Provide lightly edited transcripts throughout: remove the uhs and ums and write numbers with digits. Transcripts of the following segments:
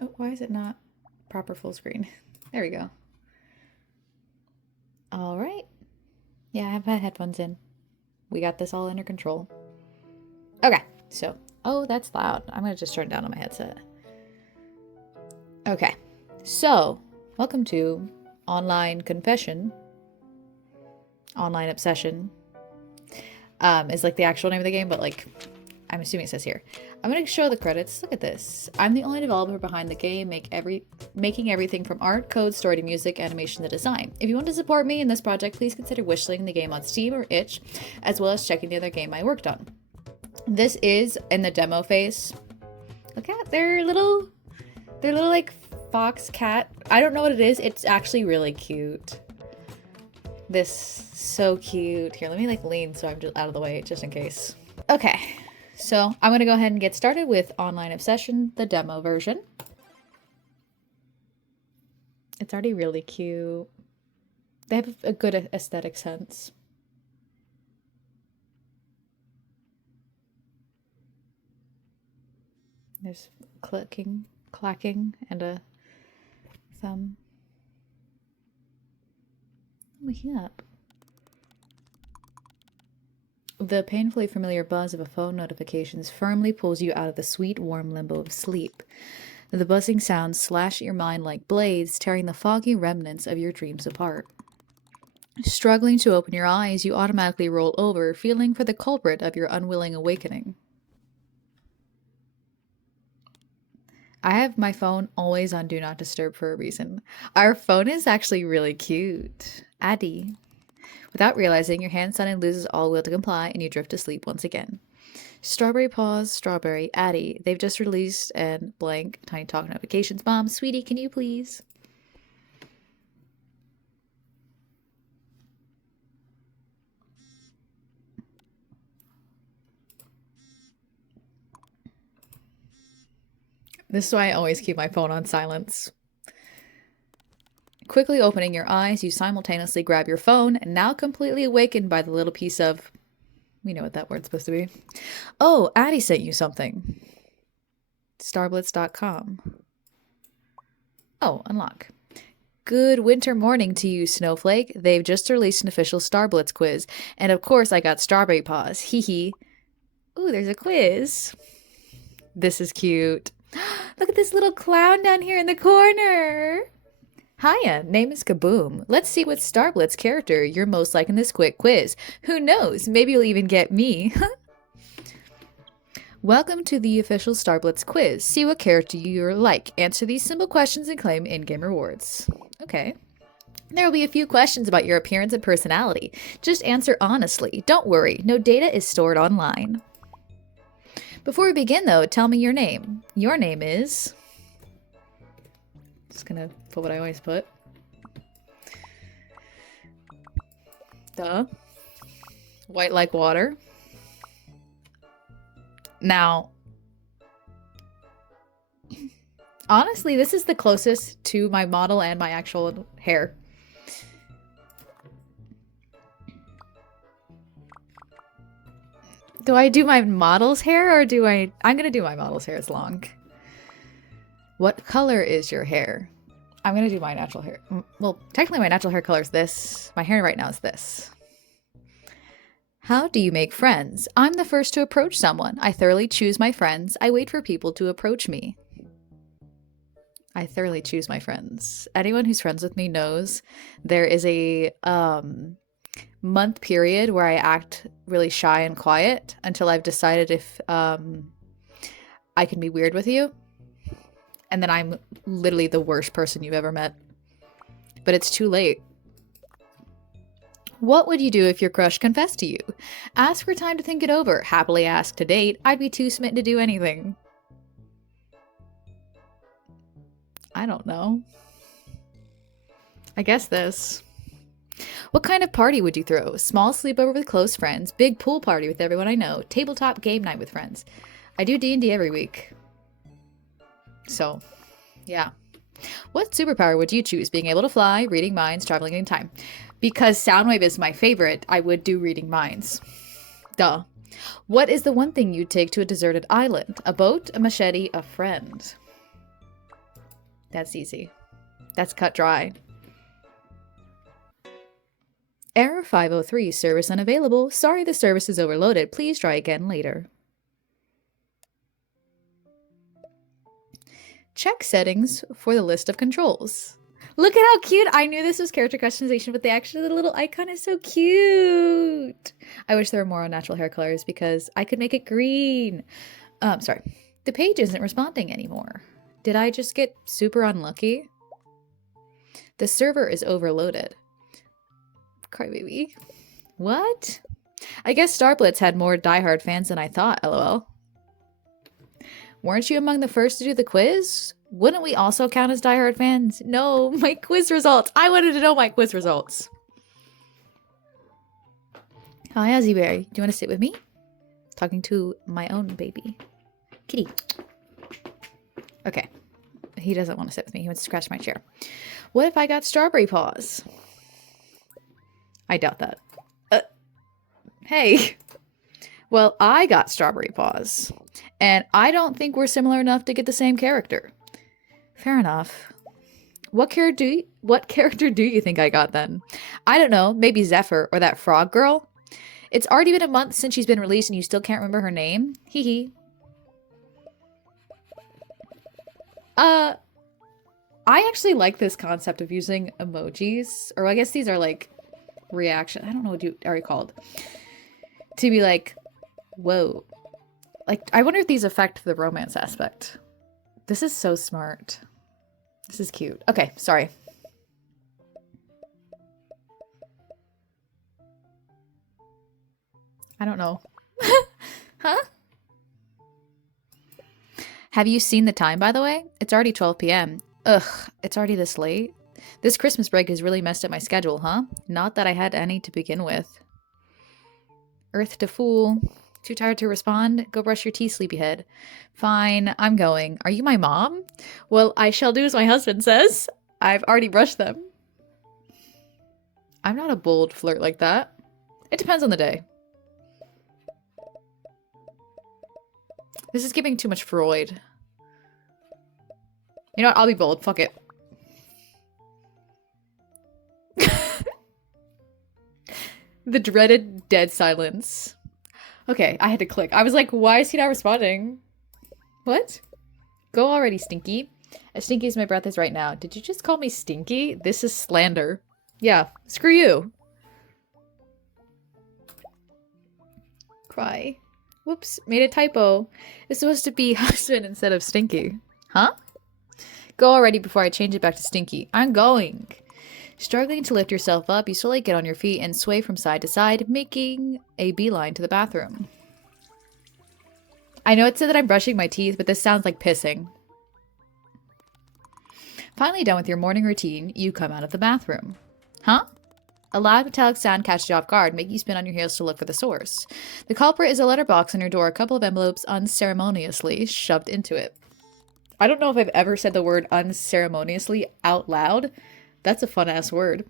Oh, why is it not proper full screen? There we go. All right. Yeah, I have my headphones in. We got this all under control. Okay, so, oh, that's loud. I'm gonna just turn it down on my headset. Okay, so, welcome to Online Confession. Online Obsession is like the actual name of the game, but like, I'm assuming it says here. I'm gonna show the credits. Look at this. I'm the only developer behind the game, making everything from art, code, story to music, animation to design. If you want to support me in this project, please consider wishing the game on Steam or itch, as well as checking the other game I worked on. This is in the demo phase. Look at their little like fox cat. I don't know what it is. It's actually really cute. This so cute. Here, let me like lean so I'm just out of the way just in case. Okay. So I'm going to go ahead and get started with Online Obsession, the demo version. It's already really cute. They have a good aesthetic sense. There's clicking, clacking, and a thumb. Waking up. The painfully familiar buzz of a phone notifications firmly pulls you out of the sweet, warm limbo of sleep. The buzzing sounds slash at your mind like blades, tearing the foggy remnants of your dreams apart. Struggling to open your eyes, you automatically roll over, feeling for the culprit of your unwilling awakening. I have my phone always on Do Not Disturb for a reason. Our phone is actually really cute. Addie. Without realizing, your hand suddenly loses all will to comply and you drift to sleep once again. Strawberry Paws, Strawberry, Addie. They've just released and blank Tiny Talk notifications. Mom, sweetie, can you please? This is why I always keep my phone on silence. Quickly opening your eyes, you simultaneously grab your phone, and now completely awakened by the little piece of... We know what that word's supposed to be. Oh, Addie sent you something. Starblitz.com. Oh, unlock. Good winter morning to you, Snowflake. They've just released an official Starblitz quiz. And of course, I got Strawberry Paws. Hee hee. Ooh, there's a quiz. This is cute. Look at this little clown down here in the corner. Hiya, name is Kaboom. Let's see what Starblitz character you're most like in this quick quiz. Who knows? Maybe you'll even get me. Welcome to the official Starblitz quiz. See what character you're like. Answer these simple questions and claim in-game rewards. Okay. There will be a few questions about your appearance and personality. Just answer honestly. Don't worry, no data is stored online. Before we begin, though, tell me your name. Your name is... Just gonna put what I always put. Duh. White like water. Now, honestly, this is the closest to my model and my actual hair. Do I do my model's hair or do I'm gonna do my model's hair as long. What color is your hair? I'm gonna do my natural hair. Well, technically my natural hair color is this. My hair right now is this. How do you make friends? I'm the first to approach someone. I thoroughly choose my friends. I wait for people to approach me. I thoroughly choose my friends. Anyone who's friends with me knows there is a month period where I act really shy and quiet until I've decided if I can be weird with you. And then I'm literally the worst person you've ever met. But it's too late. What would you do if your crush confessed to you? Ask for time to think it over. Happily ask to date. I'd be too smitten to do anything. I don't know. I guess this. What kind of party would you throw? Small sleepover with close friends, big pool party with everyone I know, tabletop game night with friends. I do D&D every week. So, yeah. What superpower would you choose? Being able to fly, reading minds, traveling in time. Because Soundwave is my favorite, I would do reading minds. Duh. What is the one thing you'd take to a deserted island? A boat, a machete, a friend. That's easy. That's cut dry. Error 503, service unavailable. Sorry, the service is overloaded. Please try again later. Check settings for the list of controls. Look at how cute. I knew this was character customization, but the little icon is so cute. I wish there were more unnatural hair colors because I could make it green. Sorry. The page isn't responding anymore. Did I just get super unlucky? The server is overloaded. Crybaby. What? I guess Starblitz had more diehard fans than I thought, lol. Weren't you among the first to do the quiz? Wouldn't we also count as diehard fans? No, my quiz results. I wanted to know my quiz results. Hi, Ozzyberry. Do you want to sit with me? Talking to my own baby. Kitty. Okay. He doesn't want to sit with me. He wants to scratch my chair. What if I got strawberry paws? I doubt that. Hey. Well, I got strawberry paws. And I don't think we're similar enough to get the same character. Fair enough. What character do you think I got then? I don't know. Maybe Zephyr or that frog girl? It's already been a month since she's been released and you still can't remember her name? Hee hee. I actually like this concept of using emojis. Or I guess these are like reaction. I don't know what you are called. To be like, whoa. Like, I wonder if these affect the romance aspect. This is so smart. This is cute. Okay, sorry. I don't know. Huh? Have you seen the time, by the way? It's already 12 p.m. Ugh, it's already this late. This Christmas break has really messed up my schedule, huh? Not that I had any to begin with. Earth to fool. Too tired to respond? Go brush your teeth, sleepyhead. Fine, I'm going. Are you my mom? Well, I shall do as my husband says. I've already brushed them. I'm not a bold flirt like that. It depends on the day. This is giving too much Freud. You know what? I'll be bold. Fuck it. The dreaded dead silence. Okay, I had to click. I was like, why is he not responding? What? Go already, Stinky. As stinky as my breath is right now. Did you just call me Stinky? This is slander. Yeah, screw you. Cry. Whoops, made a typo. It's supposed to be husband instead of Stinky. Huh? Go already before I change it back to Stinky. I'm going. Struggling to lift yourself up, you slowly get on your feet and sway from side to side, making a beeline to the bathroom. I know it said that I'm brushing my teeth, but this sounds like pissing. Finally done with your morning routine, you come out of the bathroom. Huh? A loud metallic sound catches you off guard, making you spin on your heels to look for the source. The culprit is a letterbox on your door, a couple of envelopes unceremoniously shoved into it. I don't know if I've ever said the word unceremoniously out loud. That's a fun-ass word.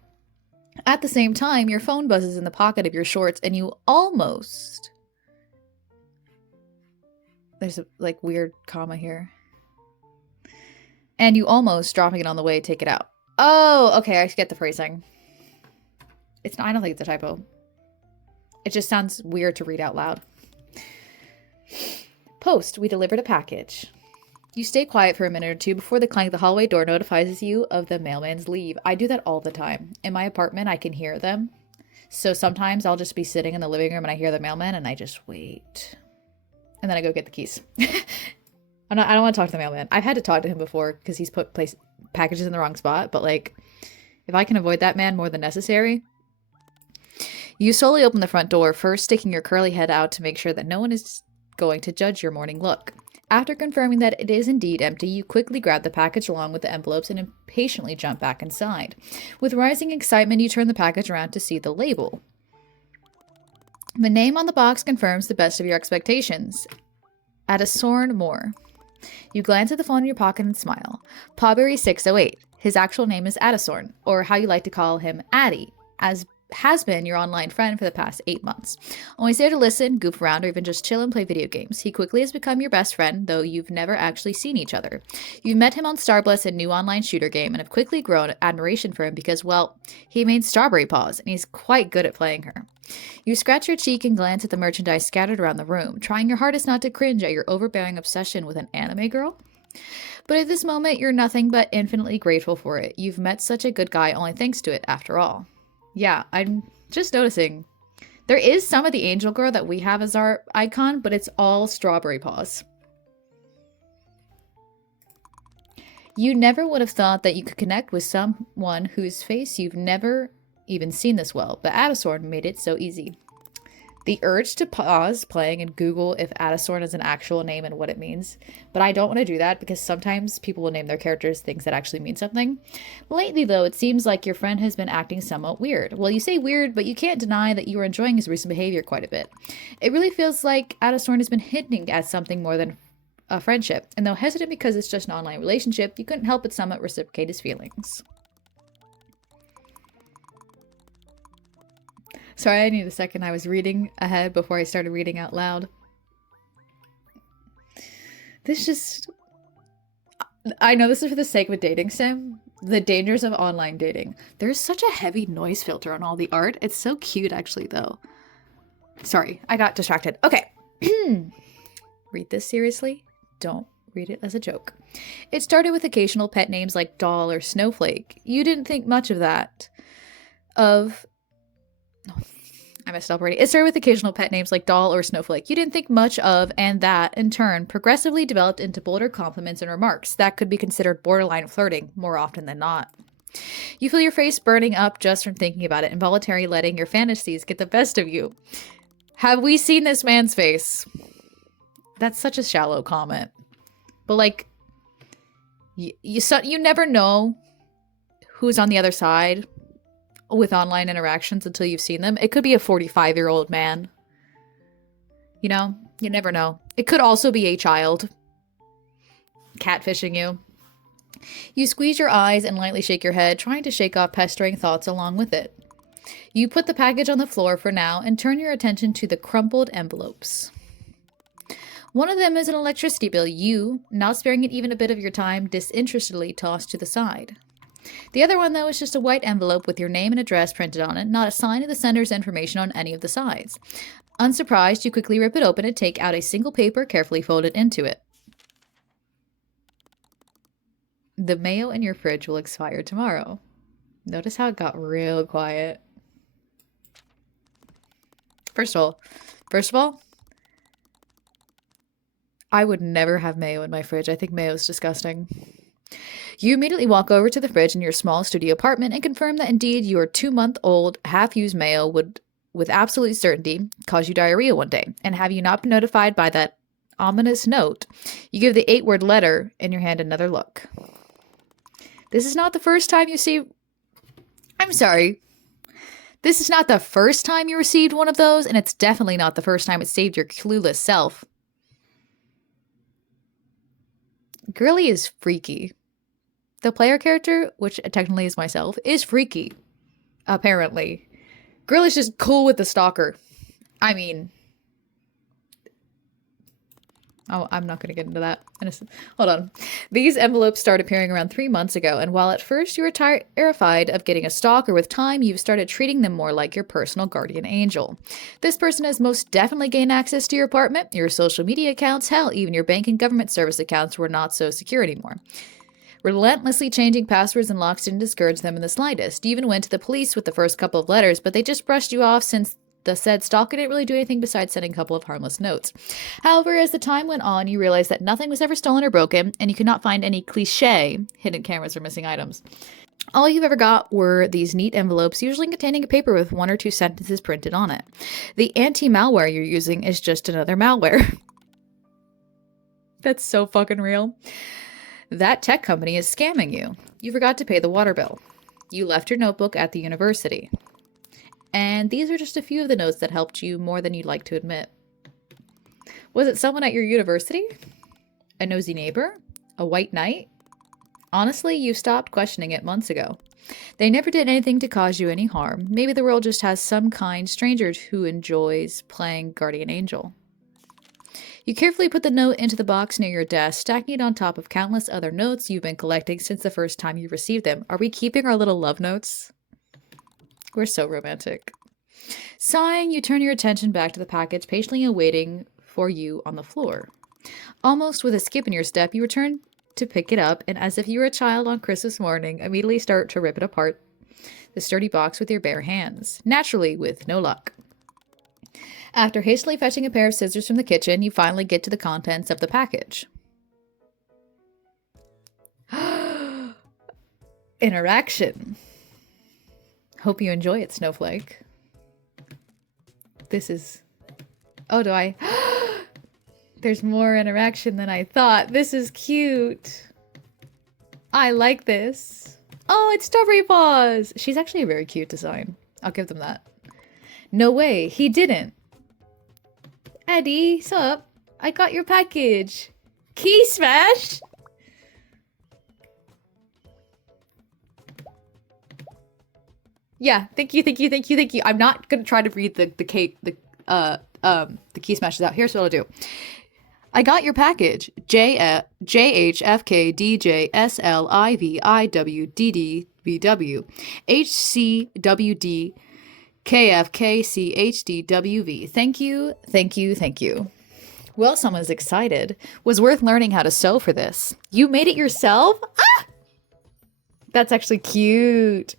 At the same time, your phone buzzes in the pocket of your shorts and you almost... There's a, like, weird comma here. And you almost, dropping it on the way, take it out. Oh, okay, I get the phrasing. It's not, I don't think it's a typo. It just sounds weird to read out loud. Post, we delivered a package. You stay quiet for a minute or two before the clank of the hallway door notifies you of the mailman's leave. I do that all the time. In my apartment, I can hear them. So sometimes I'll just be sitting in the living room and I hear the mailman and I just wait. And then I go get the keys. I don't want to talk to the mailman. I've had to talk to him before because he's put packages in the wrong spot. But like, if I can avoid that man more than necessary. You slowly open the front door, first sticking your curly head out to make sure that no one is going to judge your morning look. After confirming that it is indeed empty, you quickly grab the package along with the envelopes and impatiently jump back inside. With rising excitement, you turn the package around to see the label. The name on the box confirms the best of your expectations. Addison Moore. You glance at the phone in your pocket and smile. Pawberry 608. His actual name is Addison, or how you like to call him, Addy, as has been your online friend for the past 8 months. Always there to listen, goof around, or even just chill and play video games. He quickly has become your best friend, though you've never actually seen each other. You've met him on Starbless, a new online shooter game, and have quickly grown admiration for him because, well, he made Strawberry Paws, and he's quite good at playing her. You scratch your cheek and glance at the merchandise scattered around the room, trying your hardest not to cringe at your overbearing obsession with an anime girl. But at this moment, you're nothing but infinitely grateful for it. You've met such a good guy only thanks to it, after all. Yeah, I'm just noticing. There is some of the angel girl that we have as our icon, but it's all Strawberry Paws. You never would have thought that you could connect with someone whose face you've never even seen this well, but Adisorn made it so easy. The urge to pause playing and Google if Adisorn is an actual name and what it means, but I don't want to do that because sometimes people will name their characters things that actually mean something. Lately, though, it seems like your friend has been acting somewhat weird. Well, you say weird, but you can't deny that you are enjoying his recent behavior quite a bit. It really feels like Adisorn has been hinting at something more than a friendship, and though hesitant because it's just an online relationship, you couldn't help but somewhat reciprocate his feelings. Sorry, I need a second. I was reading ahead before I started reading out loud. I know this is for the sake of a dating sim. The dangers of online dating. There's such a heavy noise filter on all the art. It's so cute, actually, though. Sorry, I got distracted. Okay. Read this seriously. Don't read it as a joke. It started with occasional pet names like Doll or Snowflake. You didn't think much of that. I messed up already. It started with occasional pet names like Doll or Snowflake. You didn't think much of, and that, in turn, progressively developed into bolder compliments and remarks that could be considered borderline flirting more often than not. You feel your face burning up just from thinking about it, involuntarily letting your fantasies get the best of you. Have we seen this man's face? That's such a shallow comment. But, like, you never know who's on the other side with online interactions until you've seen them. It could be a 45-year-old man. You know? You never know. It could also be a child catfishing you. You squeeze your eyes and lightly shake your head, trying to shake off pestering thoughts along with it. You put the package on the floor for now and turn your attention to the crumpled envelopes. One of them is an electricity bill you, not sparing it even a bit of your time, disinterestedly toss to the side. The other one, though, is just a white envelope with your name and address printed on it, not a sign of the sender's information on any of the sides. Unsurprised, you quickly rip it open and take out a single paper carefully folded into it. The mayo in your fridge will expire tomorrow. Notice how it got real quiet. First of all, I would never have mayo in my fridge. I think mayo is disgusting. You immediately walk over to the fridge in your small studio apartment and confirm that indeed your 2-month-old half-used mayo would, with absolute certainty, cause you diarrhea one day. And have you not been notified by that ominous note, you give the 8-word letter in your hand another look. This is not the first time you see... I'm sorry. This is not the first time you received one of those, and it's definitely not the first time it saved your clueless self. Girly is freaky. The player character, which technically is myself, is freaky. Apparently. Girly's just cool with the stalker. I mean... Oh, I'm not going to get into that. Hold on. These envelopes start appearing around 3 months ago, and while at first you were terrified of getting a stalker, with time you've started treating them more like your personal guardian angel. This person has most definitely gained access to your apartment, your social media accounts, hell, even your bank and government service accounts were not so secure anymore. Relentlessly changing passwords and locks didn't discourage them in the slightest. You even went to the police with the first couple of letters, but they just brushed you off since the said stalker didn't really do anything besides sending a couple of harmless notes. However, as the time went on, you realized that nothing was ever stolen or broken, and you could not find any cliché hidden cameras or missing items. All you've ever got were these neat envelopes, usually containing a paper with 1 or 2 sentences printed on it. The anti-malware you're using is just another malware. That's so fucking real. That tech company is scamming you. You forgot to pay the water bill. You left your notebook at the university. And these are just a few of the notes that helped you more than you'd like to admit. Was it someone at your university? A nosy neighbor? A white knight? Honestly, you stopped questioning it months ago. They never did anything to cause you any harm. Maybe the world just has some kind stranger who enjoys playing guardian angel. You carefully put the note into the box near your desk, stacking it on top of countless other notes you've been collecting since the first time you received them. Are we keeping our little love notes? We're so romantic. Sighing, you turn your attention back to the package, patiently awaiting for you on the floor. Almost with a skip in your step, you return to pick it up, and as if you were a child on Christmas morning, immediately start to rip it apart, the sturdy box with your bare hands, naturally with no luck. After hastily fetching a pair of scissors from the kitchen, you finally get to the contents of the package. Interaction. Hope you enjoy it, Snowflake. This is... Oh, do I... There's more interaction than I thought. This is cute. I like this. Oh, it's Strawberry Paws. She's actually a very cute design. I'll give them that. No way. He didn't. Eddie, sup? I got your package. Key smash? Yeah, thank you. I'm not gonna try to read the key smashes out. Here's what I'll do. I got your package. JHFK DJ SLIV IWDD VW HCWD KFKCHDWV. Thank you. Well, someone's excited. Was worth learning how to sew for this. You made it yourself? Ah! That's actually cute.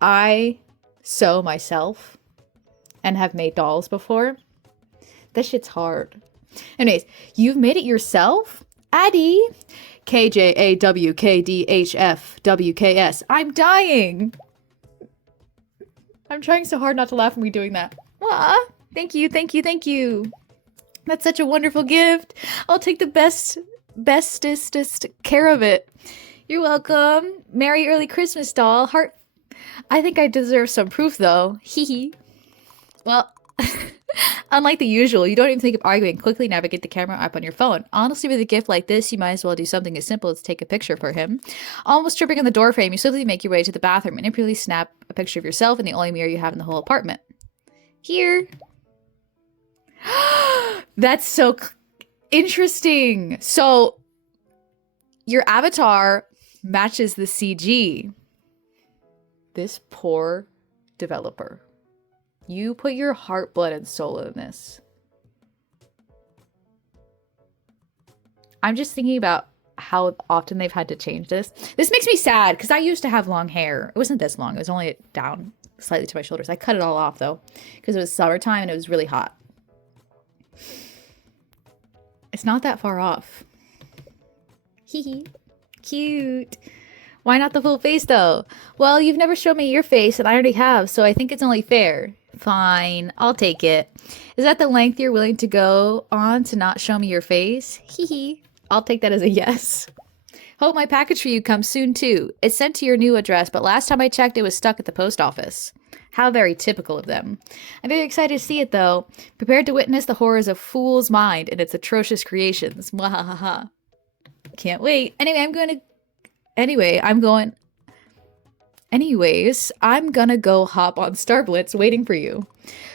I sew myself and have made dolls before. This shit's hard. Anyways, you've made it yourself? Addie! KJAWKDHFWKS. I'm dying! I'm trying so hard not to laugh when we're doing that. Ah, thank you. That's such a wonderful gift. I'll take the bestest care of it. You're welcome. Merry early Christmas, doll. Heart. I think I deserve some proof, though. Hee hee. Well, unlike the usual, you don't even think of arguing. Quickly navigate the camera app on your phone. Honestly, with a gift like this, you might as well do something as simple as take a picture for him. Almost tripping on the door frame, you swiftly make your way to the bathroom and immediately snap a picture of yourself in the only mirror you have in the whole apartment. Here. That's so interesting. So, your avatar matches the CG. This poor developer. You put your heart, blood, and soul in this. I'm just thinking about how often they've had to change this. This makes me sad because I used to have long hair. It wasn't this long. It was only down slightly to my shoulders. I cut it all off though because it was summertime and it was really hot. It's not that far off. Hee hee. Cute. Why not the full face though? Well, you've never shown me your face and I already have, so I think it's only fair. Fine, I'll take it. Is that the length you're willing to go on to not show me your face? Hee hee. I'll take that as a yes. Hope my package for you comes soon too. It's sent to your new address, but last time I checked it was stuck at the post office. How very typical of them. I'm very excited to see it though. Prepared to witness the horrors of Fool's Mind and its atrocious creations. Mwahaha. Can't wait. Anyways, I'm gonna go hop on Starblitz waiting for you.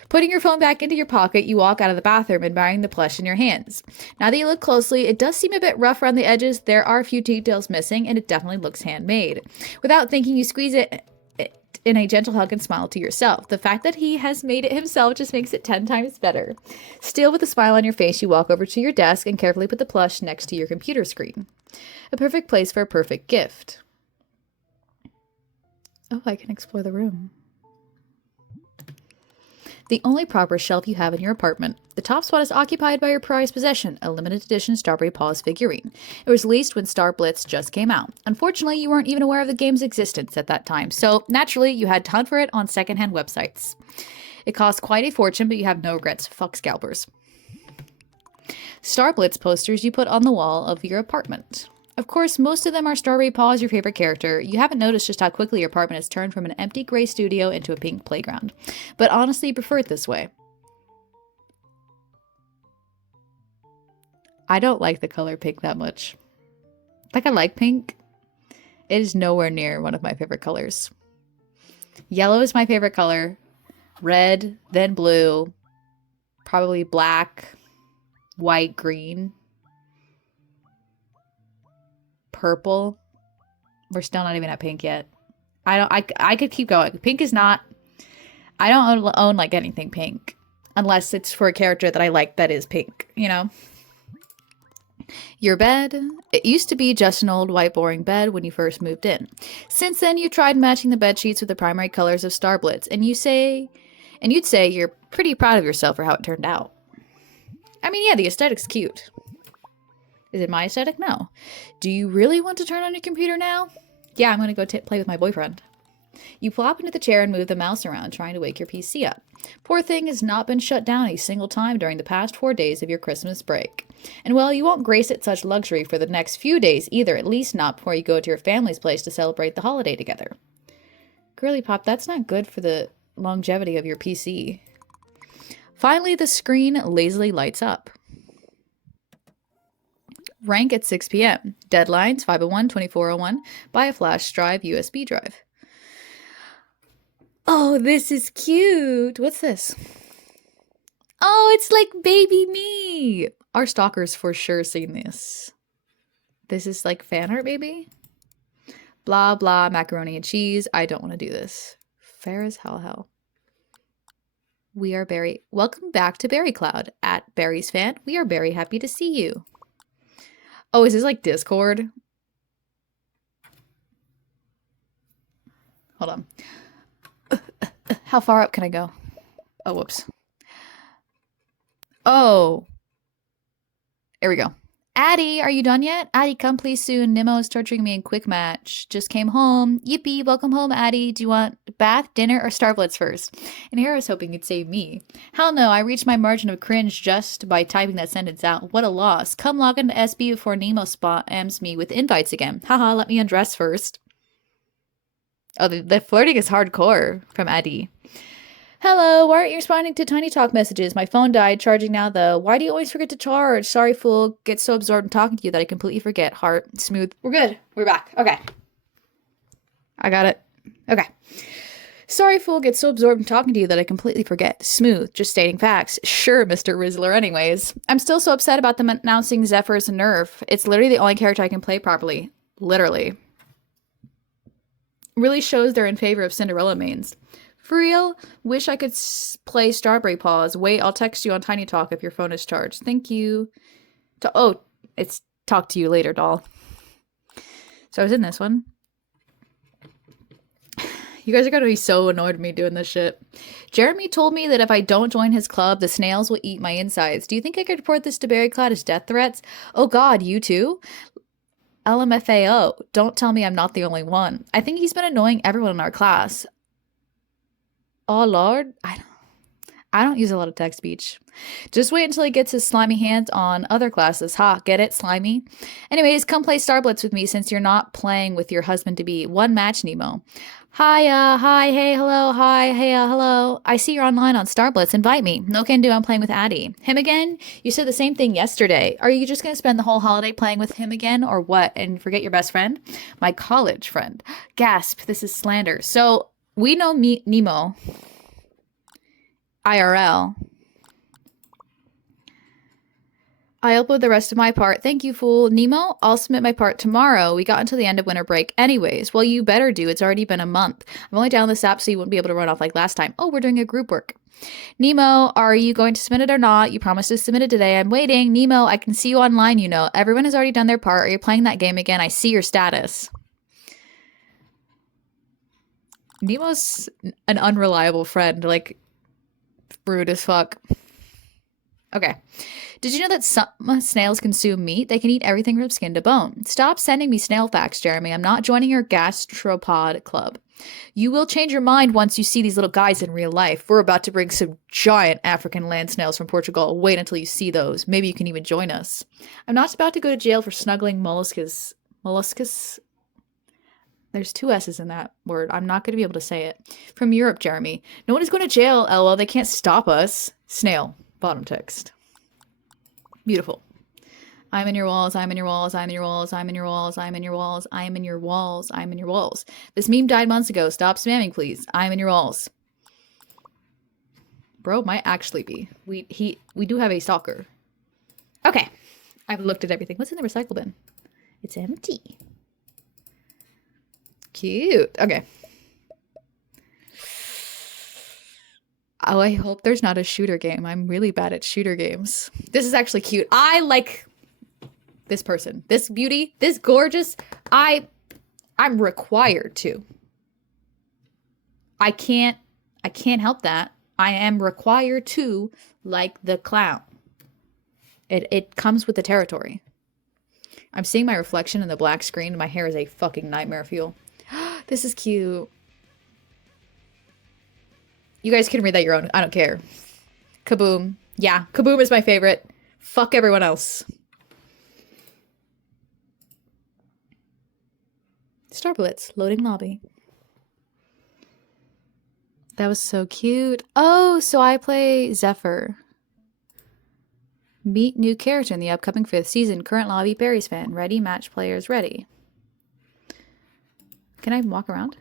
Putting your phone back into your pocket, you walk out of the bathroom admiring the plush in your hands. Now that you look closely, it does seem a bit rough around the edges. There are a few details missing, and it definitely looks handmade. Without thinking, you squeeze it in a gentle hug and smile to yourself. The fact that he has made it himself just makes it 10 times better. Still with a smile on your face, you walk over to your desk and carefully put the plush next to your computer screen. A perfect place for a perfect gift. Oh, I can explore the room. The only proper shelf you have in your apartment. The top spot is occupied by your prized possession, a limited edition Strawberry Paws figurine. It was released when Star Blitz just came out. Unfortunately, you weren't even aware of the game's existence at that time, so naturally, you had to hunt for it on secondhand websites. It cost quite a fortune, but you have no regrets. Fuck scalpers. Star Blitz posters you put on the wall of your apartment. Of course, most of them are Strawberry Paws, your favorite character. You haven't noticed just how quickly your apartment has turned from an empty gray studio into a pink playground. But honestly, you prefer it this way. I don't like the color pink that much. Like, I like pink. It is nowhere near one of my favorite colors. Yellow is my favorite color. Red, then blue, probably black, white, green, purple. We're still not even at pink yet. I could keep going. Pink is not, I don't own like anything pink unless it's for a character that I like that is pink, you know? Your bed. It used to be just an old white boring bed when you first moved in. Since then, you tried matching the bed sheets with the primary colors of Star Blitz, and you'd say you're pretty proud of yourself for how it turned out. I mean, yeah, the aesthetic's cute. Is it my aesthetic? No. Do you really want to turn on your computer now? Yeah, I'm going to go play with my boyfriend. You plop into the chair and move the mouse around, trying to wake your PC up. Poor thing has not been shut down a single time during the past 4 days of your Christmas break. And well, you won't grace it such luxury for the next few days either, at least not before you go to your family's place to celebrate the holiday together. Girly Pop, that's not good for the longevity of your PC. Finally, the screen lazily lights up. Rank at 6 p.m. Deadlines 501-2401. Buy a flash drive, USB drive. Oh, this is cute. What's this? Oh, it's like baby me. Our stalkers for sure seen this. This is like fan art, maybe? Blah, blah, macaroni and cheese. I don't want to do this. Fair as hell. We are Barry. Welcome back to Berry Cloud. At Barry's fan, we are very happy to see you. Oh, is this like Discord? Hold on. How far up can I go? Oh, whoops. Oh. There we go. Addie, are you done yet? Addie, come please soon. Nemo is torturing me in quick match. Just came home. Yippee, welcome home, Addie. Do you want bath, dinner, or Star Blitz first? And here I was hoping you'd save me. Hell no, I reached my margin of cringe just by typing that sentence out. What a loss. Come log into SB before Nemo spams me with invites again. Haha, let me undress first. Oh, the flirting is hardcore from Addie. Hello, why aren't you responding to Tiny Talk messages? My phone died, charging now though. Why do you always forget to charge? Sorry, fool. Get so absorbed in talking to you that I completely forget. Heart, smooth. We're good. We're back. Okay. I got it. Okay. Sorry, fool. Get so absorbed in talking to you that I completely forget. Smooth. Just stating facts. Sure, Mr. Rizzler. Anyways, I'm still so upset about them announcing Zephyr as a nerf. It's literally the only character I can play properly. Literally. Really shows they're in favor of Cinderella mains. For real? Wish I could play Strawberry Paws. Wait, I'll text you on Tiny Talk if your phone is charged. Thank you. Oh, it's talk to you later, doll. So I was in this one. You guys are going to be so annoyed with me doing this shit. Jeremy told me that if I don't join his club, the snails will eat my insides. Do you think I could report this to Berry Cloud as death threats? Oh god, you too? LMFAO. Don't tell me I'm not the only one. I think he's been annoying everyone in our class. Oh lord, I don't use a lot of text speech. Just wait until he gets his slimy hands on other classes. Ha, get it, slimy? Anyways, come play Star Blitz with me since you're not playing with your husband-to-be. One match, Nemo. Hi, hi, hey, hello, hi, hey, hello. I see you're online on Star Blitz. Invite me. No can do, I'm playing with Addie. Him again? You said the same thing yesterday. Are you just going to spend the whole holiday playing with him again, or what? And forget your best friend? My college friend. Gasp, this is slander. So, we know Nemo. IRL. I upload the rest of my part. Thank you, fool. Nemo, I'll submit my part tomorrow. We got until the end of winter break anyways. Well, you better do. It's already been a month. I'm only down this app so you wouldn't be able to run off like last time. Oh, we're doing a group work. Nemo, are you going to submit it or not? You promised to submit it today. I'm waiting. Nemo, I can see you online, you know. Everyone has already done their part. Are you playing that game again? I see your status. Nemo's an unreliable friend. Like, rude as fuck. Okay. Did you know that some snails consume meat? They can eat everything from skin to bone. Stop sending me snail facts, Jeremy. I'm not joining your gastropod club. You will change your mind once you see these little guys in real life. We're about to bring some giant African land snails from Portugal. Wait until you see those. Maybe you can even join us. I'm not about to go to jail for snuggling molluscus. Molluscus? There's 2 S's in that word. I'm not going to be able to say it. From Europe, Jeremy. No one is going to jail, LOL. They can't stop us. Snail. Bottom text. Beautiful. I'm in your walls, I'm in your walls, I'm in your walls, I'm in your walls, I'm in your walls, I'm in your walls, I'm in your walls. This meme died months ago. Stop spamming, please. I'm in your walls. Bro might actually be. We do have a stalker. Okay. I've looked at everything. What's in the recycle bin? It's empty. Cute. Okay. Oh, I hope there's not a shooter game. I'm really bad at shooter games. This is actually cute. I like this person. This beauty. This gorgeous. I'm required to. I can't help that. I am required to like the clown. It comes with the territory. I'm seeing my reflection in the black screen. My hair is a fucking nightmare fuel. This is cute. You guys can read that your own. I don't care. Kaboom. Yeah, Kaboom is my favorite. Fuck everyone else. Starblitz, loading lobby. That was so cute. Oh, so I play Zephyr. Meet new character in the upcoming 5th season. Current lobby, Barry's fan. Ready, match players, ready. Can I walk around?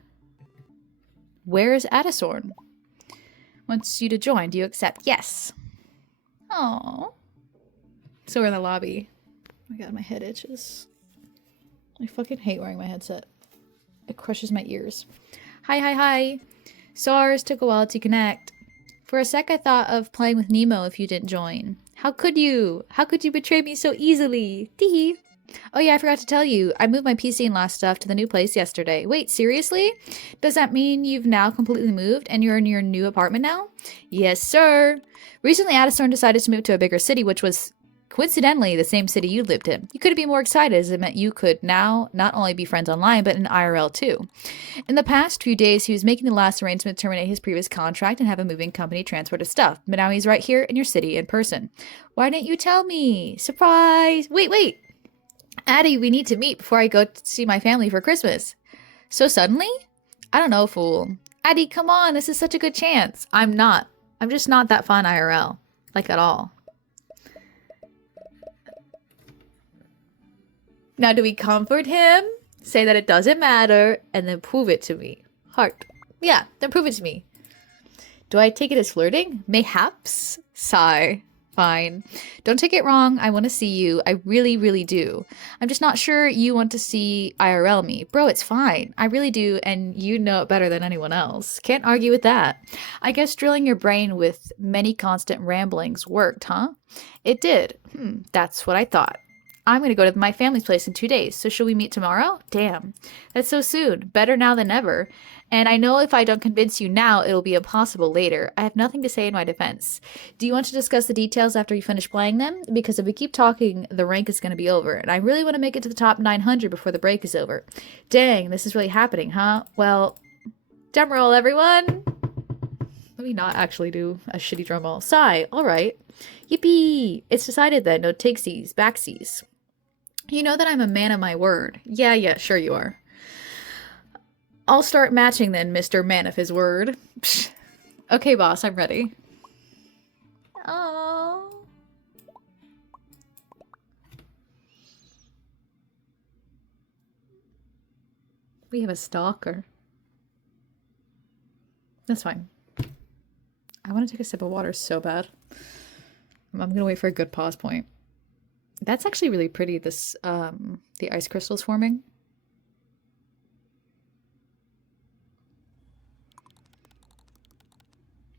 Where is Adisorn? Wants you to join. Do you accept? Yes. Oh. So we're in the lobby. Oh my god, my head itches. I fucking hate wearing my headset. It crushes my ears. Hi, hi, hi. SARS took a while to connect. For a sec I thought of playing with Nemo if you didn't join. How could you? How could you betray me so easily? Tee. Oh yeah, I forgot to tell you. I moved my PC and last stuff to the new place yesterday. Wait, seriously? Does that mean you've now completely moved and you're in your new apartment now? Yes, sir. Recently, Addison decided to move to a bigger city, which was coincidentally the same city you lived in. You couldn't be more excited as it meant you could now not only be friends online, but in IRL too. In the past few days, he was making the last arrangement to terminate his previous contract and have a moving company transport his stuff. But now he's right here in your city in person. Why didn't you tell me? Surprise! Wait! Addie, we need to meet before I go to see my family for Christmas. So suddenly? I don't know, fool. Addie, come on, this is such a good chance. I'm not. I'm just not that fun IRL. Like, at all. Now, do we comfort him? Say that it doesn't matter, and then prove it to me. Heart. Yeah, then prove it to me. Do I take it as flirting? Mayhaps? Sigh. Fine. Don't take it wrong. I want to see you. I really, really do. I'm just not sure you want to see IRL me. Bro, it's fine. I really do, and you know it better than anyone else. Can't argue with that. I guess drilling your brain with many constant ramblings worked, huh? It did. That's what I thought. I'm going to go to my family's place in 2 days, so should we meet tomorrow? Damn. That's so soon. Better now than ever. And I know if I don't convince you now, it'll be impossible later. I have nothing to say in my defense. Do you want to discuss the details after you finish playing them? Because if we keep talking, the rank is going to be over, and I really want to make it to the top 900 before the break is over. Dang, this is really happening, huh? Well, drum roll, everyone! Let me not actually do a shitty drum roll. Sigh, alright. Yippee! It's decided then, no takesies, backsies. You know that I'm a man of my word. Yeah, sure you are. I'll start matching then, Mr. Man of his word. Psh. Okay, boss, I'm ready. Oh. We have a stalker. That's fine. I want to take a sip of water so bad. I'm gonna wait for a good pause point. That's actually really pretty, this, the ice crystals forming.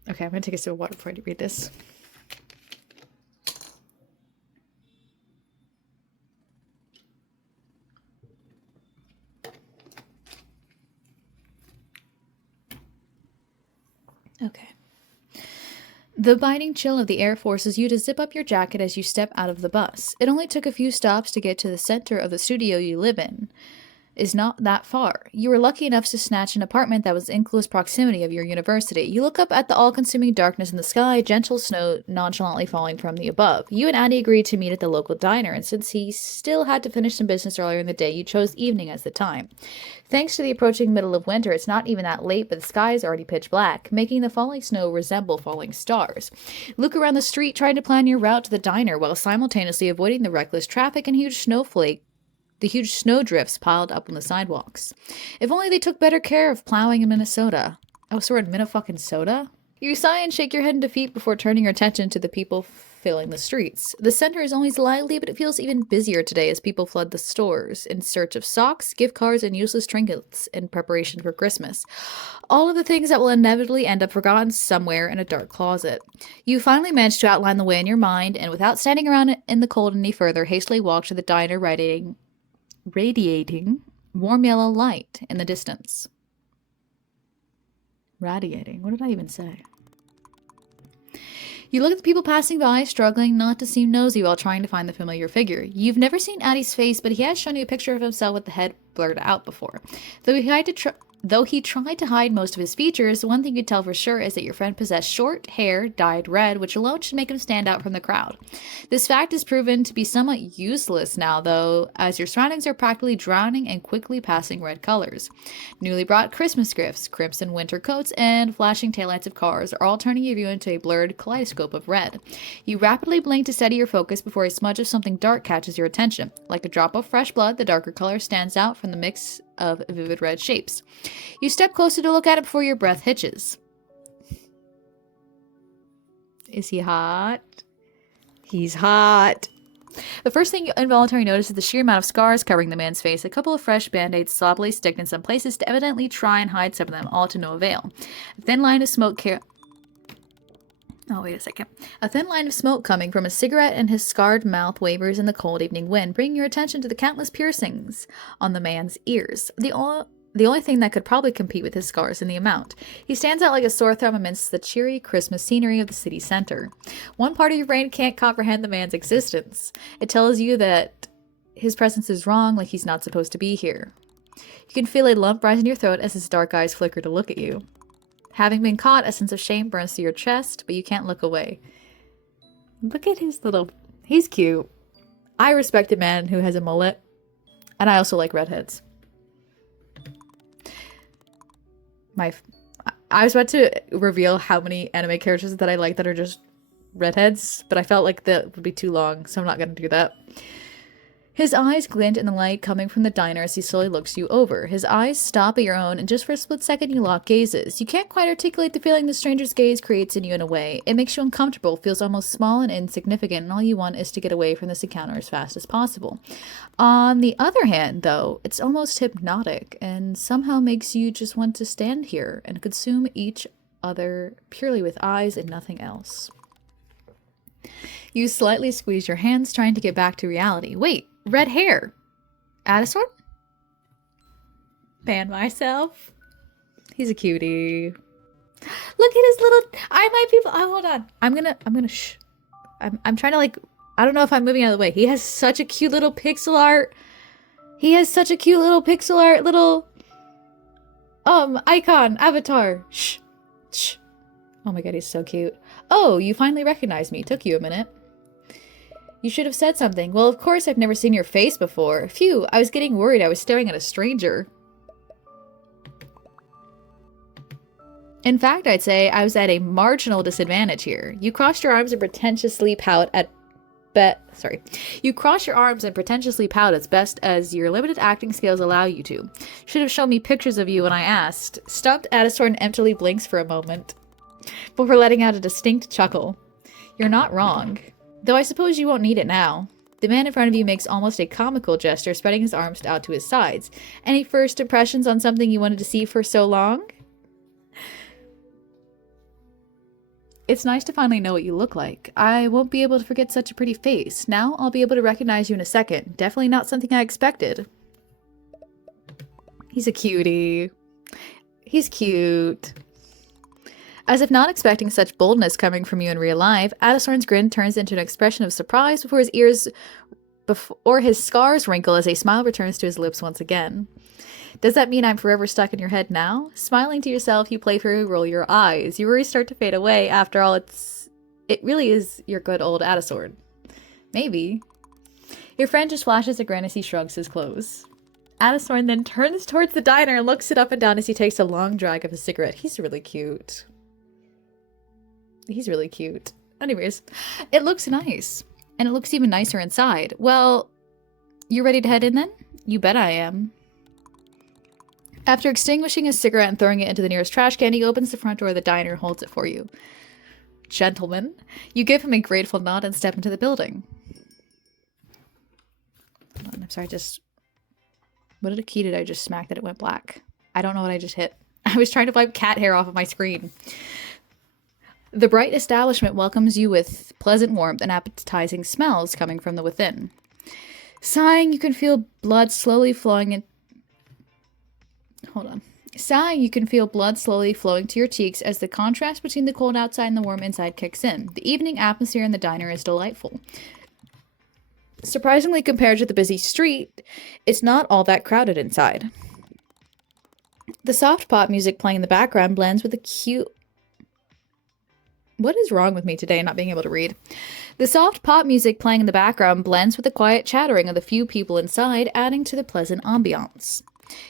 Okay, I'm gonna take a sip of water before I read this. Okay. The biting chill of the air forces you to zip up your jacket as you step out of the bus. It only took a few stops to get to the center of the studio you live in. is not that far. You were lucky enough to snatch an apartment that was in close proximity of your university. You look up at the all-consuming darkness in the sky, gentle snow nonchalantly falling from the above. You and Addie agreed to meet at the local diner, and since he still had to finish some business earlier in the day, you chose evening as the time. Thanks to the approaching middle of winter, it's not even that late, but the sky is already pitch black, making the falling snow resemble falling stars. Look around the street trying to plan your route to the diner while simultaneously avoiding the reckless traffic and the huge snowdrifts piled up on the sidewalks. If only they took better care of plowing in Minnesota. Oh, sorry, Minnesota? You sigh and shake your head in defeat before turning your attention to the people filling the streets. The center is always lively, but it feels even busier today as people flood the stores in search of socks, gift cards, and useless trinkets in preparation for Christmas. All of the things that will inevitably end up forgotten somewhere in a dark closet. You finally manage to outline the way in your mind, and without standing around in the cold any further, hastily walk to the diner radiating warm yellow light in the distance. Radiating? What did I even say? You look at the people passing by, struggling not to seem nosy while trying to find the familiar figure. You've never seen Addie's face, but he has shown you a picture of himself with the head blurred out before. Though he tried to hide most of his features, one thing you could tell for sure is that your friend possessed short hair dyed red, which alone should make him stand out from the crowd. This fact is proven to be somewhat useless now, though, as your surroundings are practically drowning in quickly passing red colors. Newly brought Christmas gifts, crimson winter coats, and flashing taillights of cars are all turning your view into a blurred kaleidoscope of red. You rapidly blink to steady your focus before a smudge of something dark catches your attention. Like a drop of fresh blood, the darker color stands out from the mix of vivid red shapes. You step closer to look at it before your breath hitches. Is he hot? He's hot. The first thing you involuntarily notice is the sheer amount of scars covering the man's face. A couple of fresh band-aids sloppily sticked in some places to evidently try and hide some of them, all to no avail. A thin line of smoke A thin line of smoke coming from a cigarette and his scarred mouth wavers in the cold evening wind, bringing your attention to the countless piercings on the man's ears. The only thing that could probably compete with his scars in the amount. He stands out like a sore thumb amidst the cheery Christmas scenery of the city center. One part of your brain can't comprehend the man's existence. It tells you that his presence is wrong, like he's not supposed to be here. You can feel a lump rise in your throat as his dark eyes flicker to look at you. Having been caught, a sense of shame burns through your chest, but you can't look away. Look at his little... He's cute. I respect a man who has a mullet. And I also like redheads. I was about to reveal how many anime characters that I like that are just redheads, but I felt like that would be too long, so I'm not going to do that. His eyes glint in the light coming from the diner as he slowly looks you over. His eyes stop at your own, and just for a split second you lock gazes. You can't quite articulate the feeling the stranger's gaze creates in you in a way. It makes you uncomfortable, feels almost small and insignificant, and all you want is to get away from this encounter as fast as possible. On the other hand, though, it's almost hypnotic, and somehow makes you just want to stand here and consume each other purely with eyes and nothing else. You slightly squeeze your hands, trying to get back to reality. Wait! Red hair. Addison? Ban myself. He's a cutie. Look at his little... I might be... Oh, hold on. I'm gonna shh. I'm trying to like... I don't know if I'm moving out of the way. He has such a cute little pixel art. Little... icon. Avatar. Shh. Shh. Oh my god, he's so cute. Oh, you finally recognized me. Took you a minute. You should have said something. Well, of course, I've never seen your face before. Phew, I was getting worried I was staring at a stranger. In fact, I'd say I was at a marginal disadvantage here. You crossed your arms and pretentiously pout as best as your limited acting skills allow you to. Should have shown me pictures of you when I asked. Stumped Addison emptily blinks for a moment, before letting out a distinct chuckle. You're not wrong. Though I suppose you won't need it now. The man in front of you makes almost a comical gesture, spreading his arms out to his sides. Any first impressions on something you wanted to see for so long? It's nice to finally know what you look like. I won't be able to forget such a pretty face. Now I'll be able to recognize you in a second. Definitely not something I expected. He's a cutie. He's cute. As if not expecting such boldness coming from you in real life, Addison's grin turns into an expression of surprise before his ears before his scars wrinkle as a smile returns to his lips once again. Does that mean I'm forever stuck in your head now? Smiling to yourself, you playfully roll your eyes. Your worries start to fade away. After all, it really is your good old Adasword. Maybe. Your friend just flashes a grin as he shrugs his clothes. Adasword then turns towards the diner and looks it up and down as he takes a long drag of his cigarette. He's really cute. He's really cute. Anyways, it looks nice. And it looks even nicer inside. Well, you ready to head in then? You bet I am. After extinguishing his cigarette and throwing it into the nearest trash can, he opens the front door of the diner and holds it for you. Gentlemen, you give him a grateful nod and step into the building. Hold on, I'm sorry, what key did I just smack that it went black? I don't know what I just hit. I was trying to wipe cat hair off of my screen. The bright establishment welcomes you with pleasant warmth and appetizing smells coming from the within. Sighing, you can feel blood slowly flowing in... Hold on. Sighing, you can feel blood slowly flowing to your cheeks as the contrast between the cold outside and the warm inside kicks in. The evening atmosphere in the diner is delightful. Surprisingly, compared to the busy street, it's not all that crowded inside. The soft pop music playing in the background blends with a cute... What is wrong with me today not being able to read? The soft pop music playing in the background blends with the quiet chattering of the few people inside, adding to the pleasant ambiance.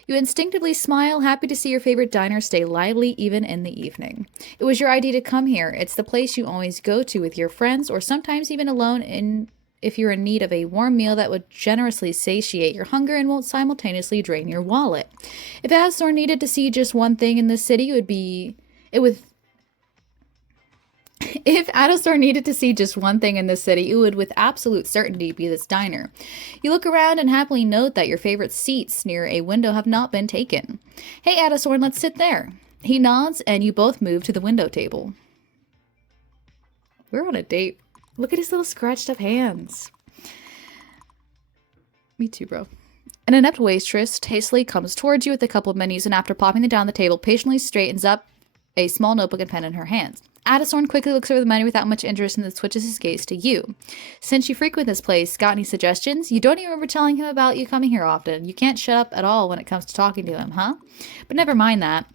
You instinctively smile, happy to see your favorite diner stay lively even in the evening. It was your idea to come here. It's the place you always go to with your friends or sometimes even alone if you're in need of a warm meal that would generously satiate your hunger and won't simultaneously drain your wallet. If Azor needed to see just one thing in this city, If Adasor needed to see just one thing in this city, it would with absolute certainty be this diner. You look around and happily note that your favorite seats near a window have not been taken. Hey Adasor, let's sit there. He nods and you both move to the window table. We're on a date. Look at his little scratched up hands. Me too, bro. An inept waitress hastily comes towards you with a couple of menus and after plopping them down on the table, patiently straightens up a small notebook and pen in her hands. Adasor quickly looks over the menu without much interest and then switches his gaze to you. Since you frequent this place, got any suggestions? You don't even remember telling him about you coming here often. You can't shut up at all when it comes to talking to him, huh? But never mind that.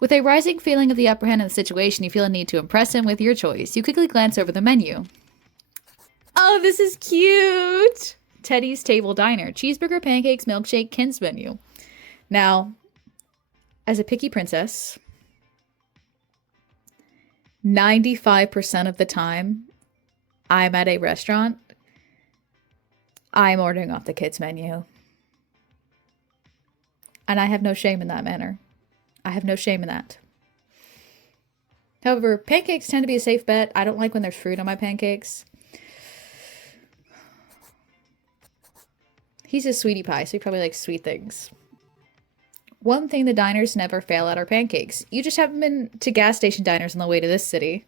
With a rising feeling of the upper hand in the situation, you feel a need to impress him with your choice. You quickly glance over the menu. Oh, this is cute! Teddy's Table Diner. Cheeseburger, pancakes, milkshake, Kin's menu. Now, as a picky princess... 95% of the time I'm at a restaurant, I'm ordering off the kids' menu. And I have no shame in that manner. I have no shame in that. However, pancakes tend to be a safe bet. I don't like when there's fruit on my pancakes. He's a sweetie pie, so he probably likes sweet things. One thing the diners never fail at are pancakes. You just haven't been to gas station diners on the way to this city.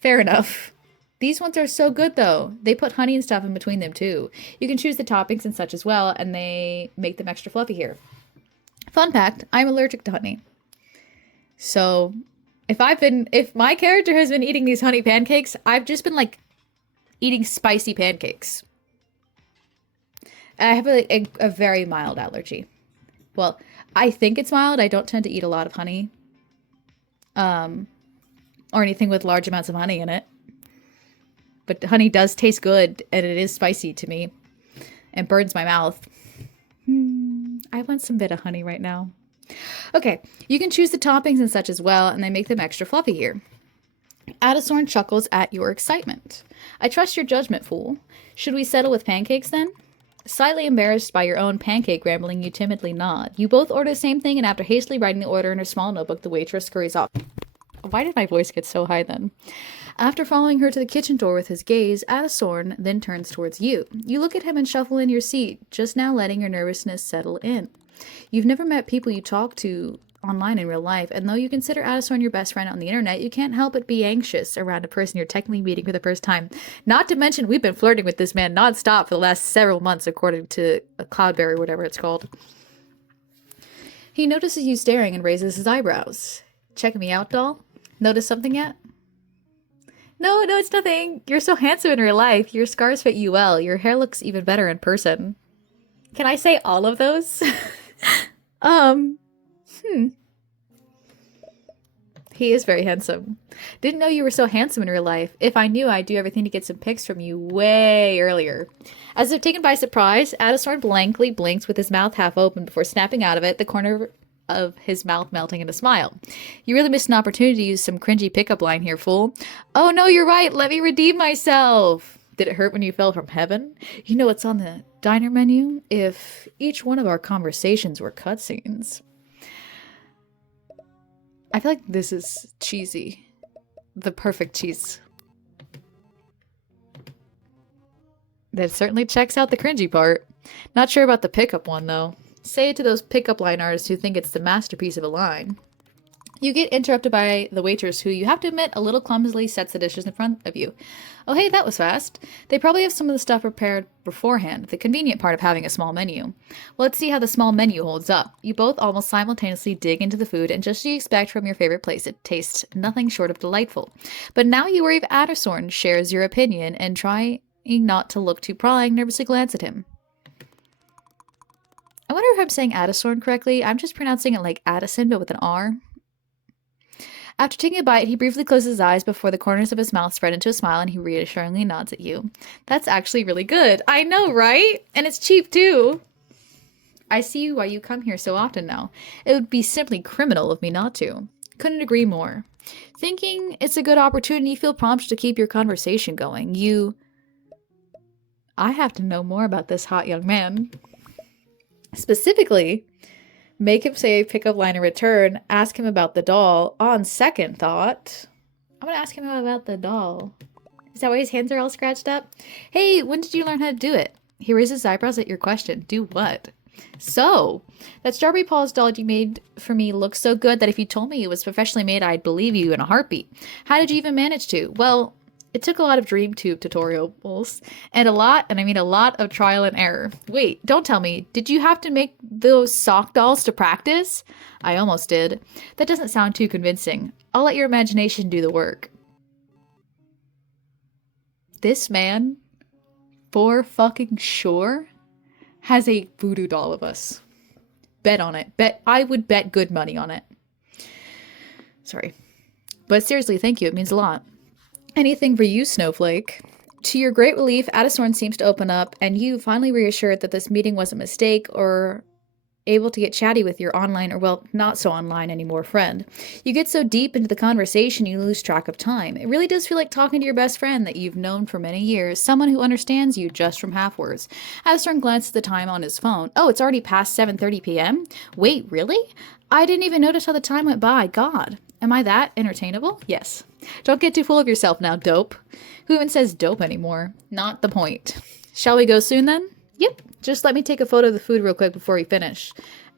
Fair enough. These ones are so good, though. They put honey and stuff in between them, too. You can choose the toppings and such as well, and they make them extra fluffy here. Fun fact, I'm allergic to honey. So, if my character has been eating these honey pancakes, I've just been, like, eating spicy pancakes. I have a very mild allergy. Well, I think it's mild. I don't tend to eat a lot of honey. Or anything with large amounts of honey in it. But honey does taste good, and it is spicy to me. And burns my mouth. I want some bit of honey right now. Okay, you can choose the toppings and such as well, and they make them extra fluffy here. Adasor chuckles at your excitement. I trust your judgment, fool. Should we settle with pancakes then? Slightly embarrassed by your own pancake rambling, you timidly nod. You both order the same thing, and after hastily writing the order in her small notebook, the waitress scurries off. Why did my voice get so high then? After following her to the kitchen door with his gaze, Adasor then turns towards you. You look at him and shuffle in your seat, just now letting your nervousness settle in. You've never met people you talk to online in real life, and though you consider Adasor your best friend on the internet, you can't help but be anxious around a person you're technically meeting for the first time. Not to mention, we've been flirting with this man nonstop for the last several months, according to Cloudberry, whatever it's called. He notices you staring and raises his eyebrows. Checking me out, doll? Notice something yet? No, no, it's nothing. You're so handsome in real life. Your scars fit you well. Your hair looks even better in person. Can I say all of those? um, hmm. He is very handsome. Didn't know you were so handsome in real life. If I knew, I'd do everything to get some pics from you way earlier. As if taken by surprise, Adastorn blankly blinks with his mouth half open before snapping out of it, the corner of his mouth melting in a smile. You really missed an opportunity to use some cringy pickup line here, fool. Oh no, you're right. Let me redeem myself. Did it hurt when you fell from heaven? You know what's on the diner menu? If each one of our conversations were cutscenes. I feel like this is cheesy. The perfect cheese. That certainly checks out the cringy part. Not sure about the pickup one, though. Say it to those pickup line artists who think it's the masterpiece of a line. You get interrupted by the waitress who, you have to admit, a little clumsily sets the dishes in front of you. Oh hey, that was fast. They probably have some of the stuff prepared beforehand, the convenient part of having a small menu. Well, let's see how the small menu holds up. You both almost simultaneously dig into the food, and just as you expect from your favorite place, it tastes nothing short of delightful. But now you worry if Adastorn shares your opinion, and trying not to look too prying, nervously glance at him. I wonder if I'm saying Adastorn correctly. I'm just pronouncing it like Addison, but with an R. After taking a bite, he briefly closes his eyes before the corners of his mouth spread into a smile, and he reassuringly nods at you. That's actually really good. I know, right? And it's cheap, too. I see why you come here so often now. It would be simply criminal of me not to. Couldn't agree more. Thinking it's a good opportunity, you feel prompted to keep your conversation going. I have to know more about this hot young man. Specifically, make him say a pickup line in return. Ask him about the doll. On second thought, I'm gonna ask him about the doll. Is that why his hands are all scratched up? Hey, when did you learn how to do it? He raises his eyebrows at your question. Do what? So, that Strawberry Paws doll you made for me looks so good that if you told me it was professionally made, I'd believe you in a heartbeat. How did you even manage to? Well, it took a lot of DreamTube tutorials, and I mean a lot of trial and error. Wait, don't tell me, did you have to make those sock dolls to practice? I almost did. That doesn't sound too convincing. I'll let your imagination do the work. This man, for fucking sure, has a voodoo doll of us. Bet on it. I would bet good money on it. Sorry. But seriously, thank you. It means a lot. Anything for you, Snowflake. To your great relief, Adastorn seems to open up, and you, finally reassured that this meeting was a mistake, or able to get chatty with your online, or well, not so online anymore, friend. You get so deep into the conversation you lose track of time. It really does feel like talking to your best friend that you've known for many years, someone who understands you just from half words. Adastorn glances at the time on his phone. Oh, it's already past 7:30 p.m.? Wait, really? I didn't even notice how the time went by. God. Am I that entertainable? Yes. Don't get too full of yourself now, dope. Who even says dope anymore? Not the point. Shall we go soon then? Yep. Just let me take a photo of the food real quick before we finish.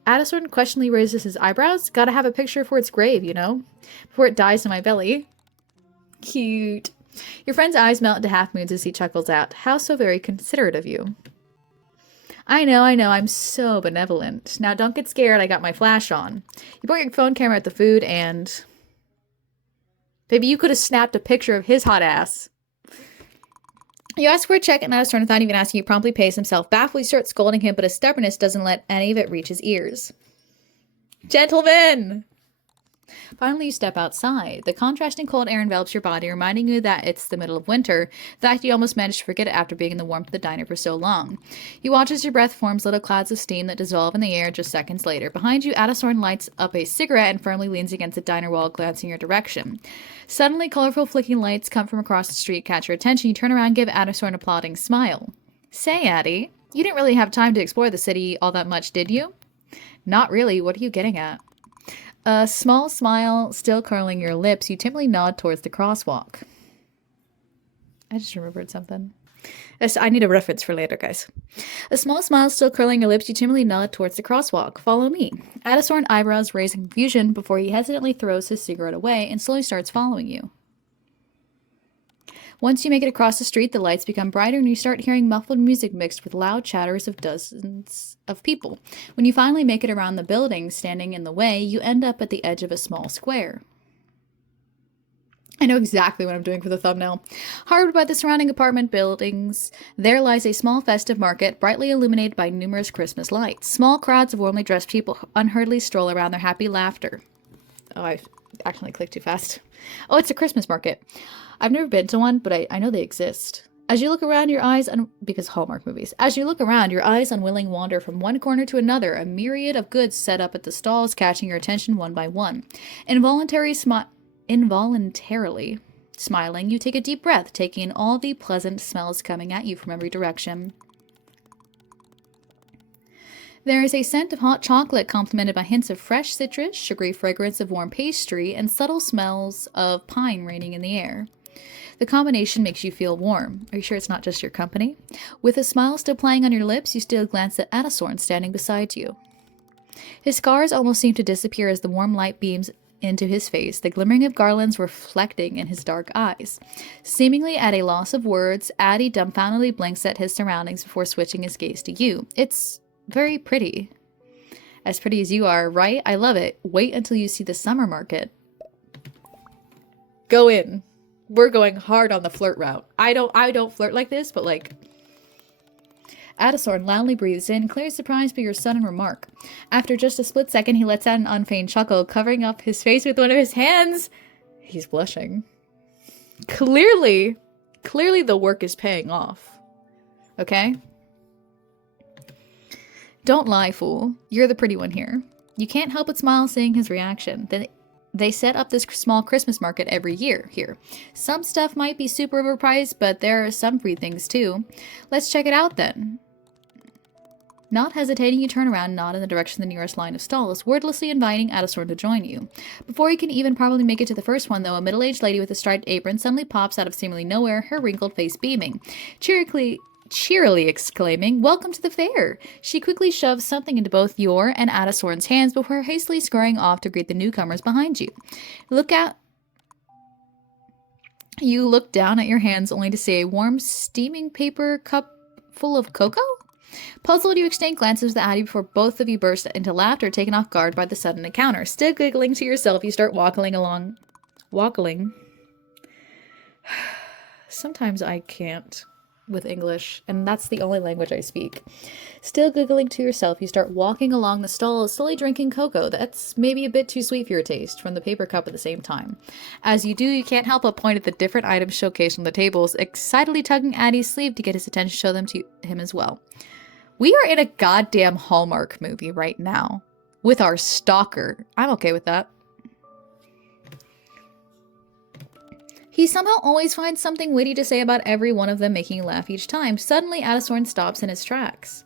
Adastorn questioningly raises his eyebrows. Gotta have a picture for its grave, you know? Before it dies in my belly. Cute. Your friend's eyes melt into half moons as he chuckles out. How so very considerate of you. I know, I'm so benevolent. Now don't get scared, I got my flash on. You point your phone camera at the food and... Baby, you could have snapped a picture of his hot ass. You ask for a check, and Adastorn, without even asking, you promptly pays himself. Baffled, you start scolding him, but his stubbornness doesn't let any of it reach his ears. Gentlemen! Finally, you step outside. The contrasting cold air envelops your body, reminding you that it's the middle of winter, the fact you almost managed to forget it after being in the warmth of the diner for so long. You watch as your breath forms little clouds of steam that dissolve in the air just seconds later. Behind you, Adastorn lights up a cigarette and firmly leans against the diner wall, glancing your direction. Suddenly, colorful flicking lights come from across the street, catch your attention. You turn around and give Adastorn a applauding smile. Say, Addie, you didn't really have time to explore the city all that much, did you? Not really. What are you getting at? A small smile still curling your lips, you timidly nod towards the crosswalk. I just remembered something. I need a reference for later, guys. A small smile still curling your lips, you timidly nod towards the crosswalk. Follow me. Adastorn eyebrows raise in confusion before he hesitantly throws his cigarette away and slowly starts following you. Once you make it across the street, the lights become brighter and you start hearing muffled music mixed with loud chatters of dozens of people. When you finally make it around the building standing in the way, you end up at the edge of a small square. I know exactly what I'm doing for the thumbnail. Harbored by the surrounding apartment buildings, there lies a small festive market, brightly illuminated by numerous Christmas lights. Small crowds of warmly dressed people unhurriedly stroll around their happy laughter. Oh, I accidentally clicked too fast. Oh, it's a Christmas market. I've never been to one, but I know they exist. As you look around, your eyes, because Hallmark movies, as you look around, your eyes unwilling wander from one corner to another, a myriad of goods set up at the stalls, catching your attention one by one. Involuntarily smiling, you take a deep breath, taking in all the pleasant smells coming at you from every direction. There is a scent of hot chocolate complemented by hints of fresh citrus, sugary fragrance of warm pastry, and subtle smells of pine reigning in the air. The combination makes you feel warm. Are you sure it's not just your company? With a smile still playing on your lips, you still glance at Adasorn standing beside you. His scars almost seem to disappear as the warm light beams into his face, the glimmering of garlands reflecting in his dark eyes. Seemingly at a loss of words, Addie dumbfoundedly blinks at his surroundings before switching his gaze to you. It's very pretty. As pretty as you are, right? I love it. Wait until you see the summer market. Go in. We're going hard on the flirt route. I don't flirt like this, but like... Adasorn loudly breathes in, clearly surprised by your sudden remark. After just a split second, he lets out an unfeigned chuckle, covering up his face with one of his hands. He's blushing. Clearly the work is paying off. Okay? Don't lie, fool. You're the pretty one here. You can't help but smile seeing his reaction. Then they set up this small Christmas market every year here. Some stuff might be super overpriced, but there are some free things too. Let's check it out then. Not hesitating, you turn around and nod in the direction of the nearest line of stalls, wordlessly inviting Adasorn to join you. Before you can even probably make it to the first one, though, a middle-aged lady with a striped apron suddenly pops out of seemingly nowhere, her wrinkled face beaming. Cheerily exclaiming, "Welcome to the fair!" She quickly shoves something into both your and Adasorn's hands before hastily scurrying off to greet the newcomers behind you. You look down at your hands only to see a warm, steaming paper cup full of cocoa? Puzzled, you exchange glances with Addie before both of you burst into laughter, taken off guard by the sudden encounter. Still giggling to yourself, you start waggling. Sometimes I can't with English, and that's the only language I speak. Still giggling to yourself, you start walking along the stalls, slowly drinking cocoa that's maybe a bit too sweet for your taste, from the paper cup at the same time. As you do, you can't help but point at the different items showcased on the tables, excitedly tugging Addie's sleeve to get his attention to show them to him as well. We are in a goddamn Hallmark movie right now with our stalker. I'm okay with that. He somehow always finds something witty to say about every one of them, making you laugh each time. Suddenly, Adasorn stops in his tracks.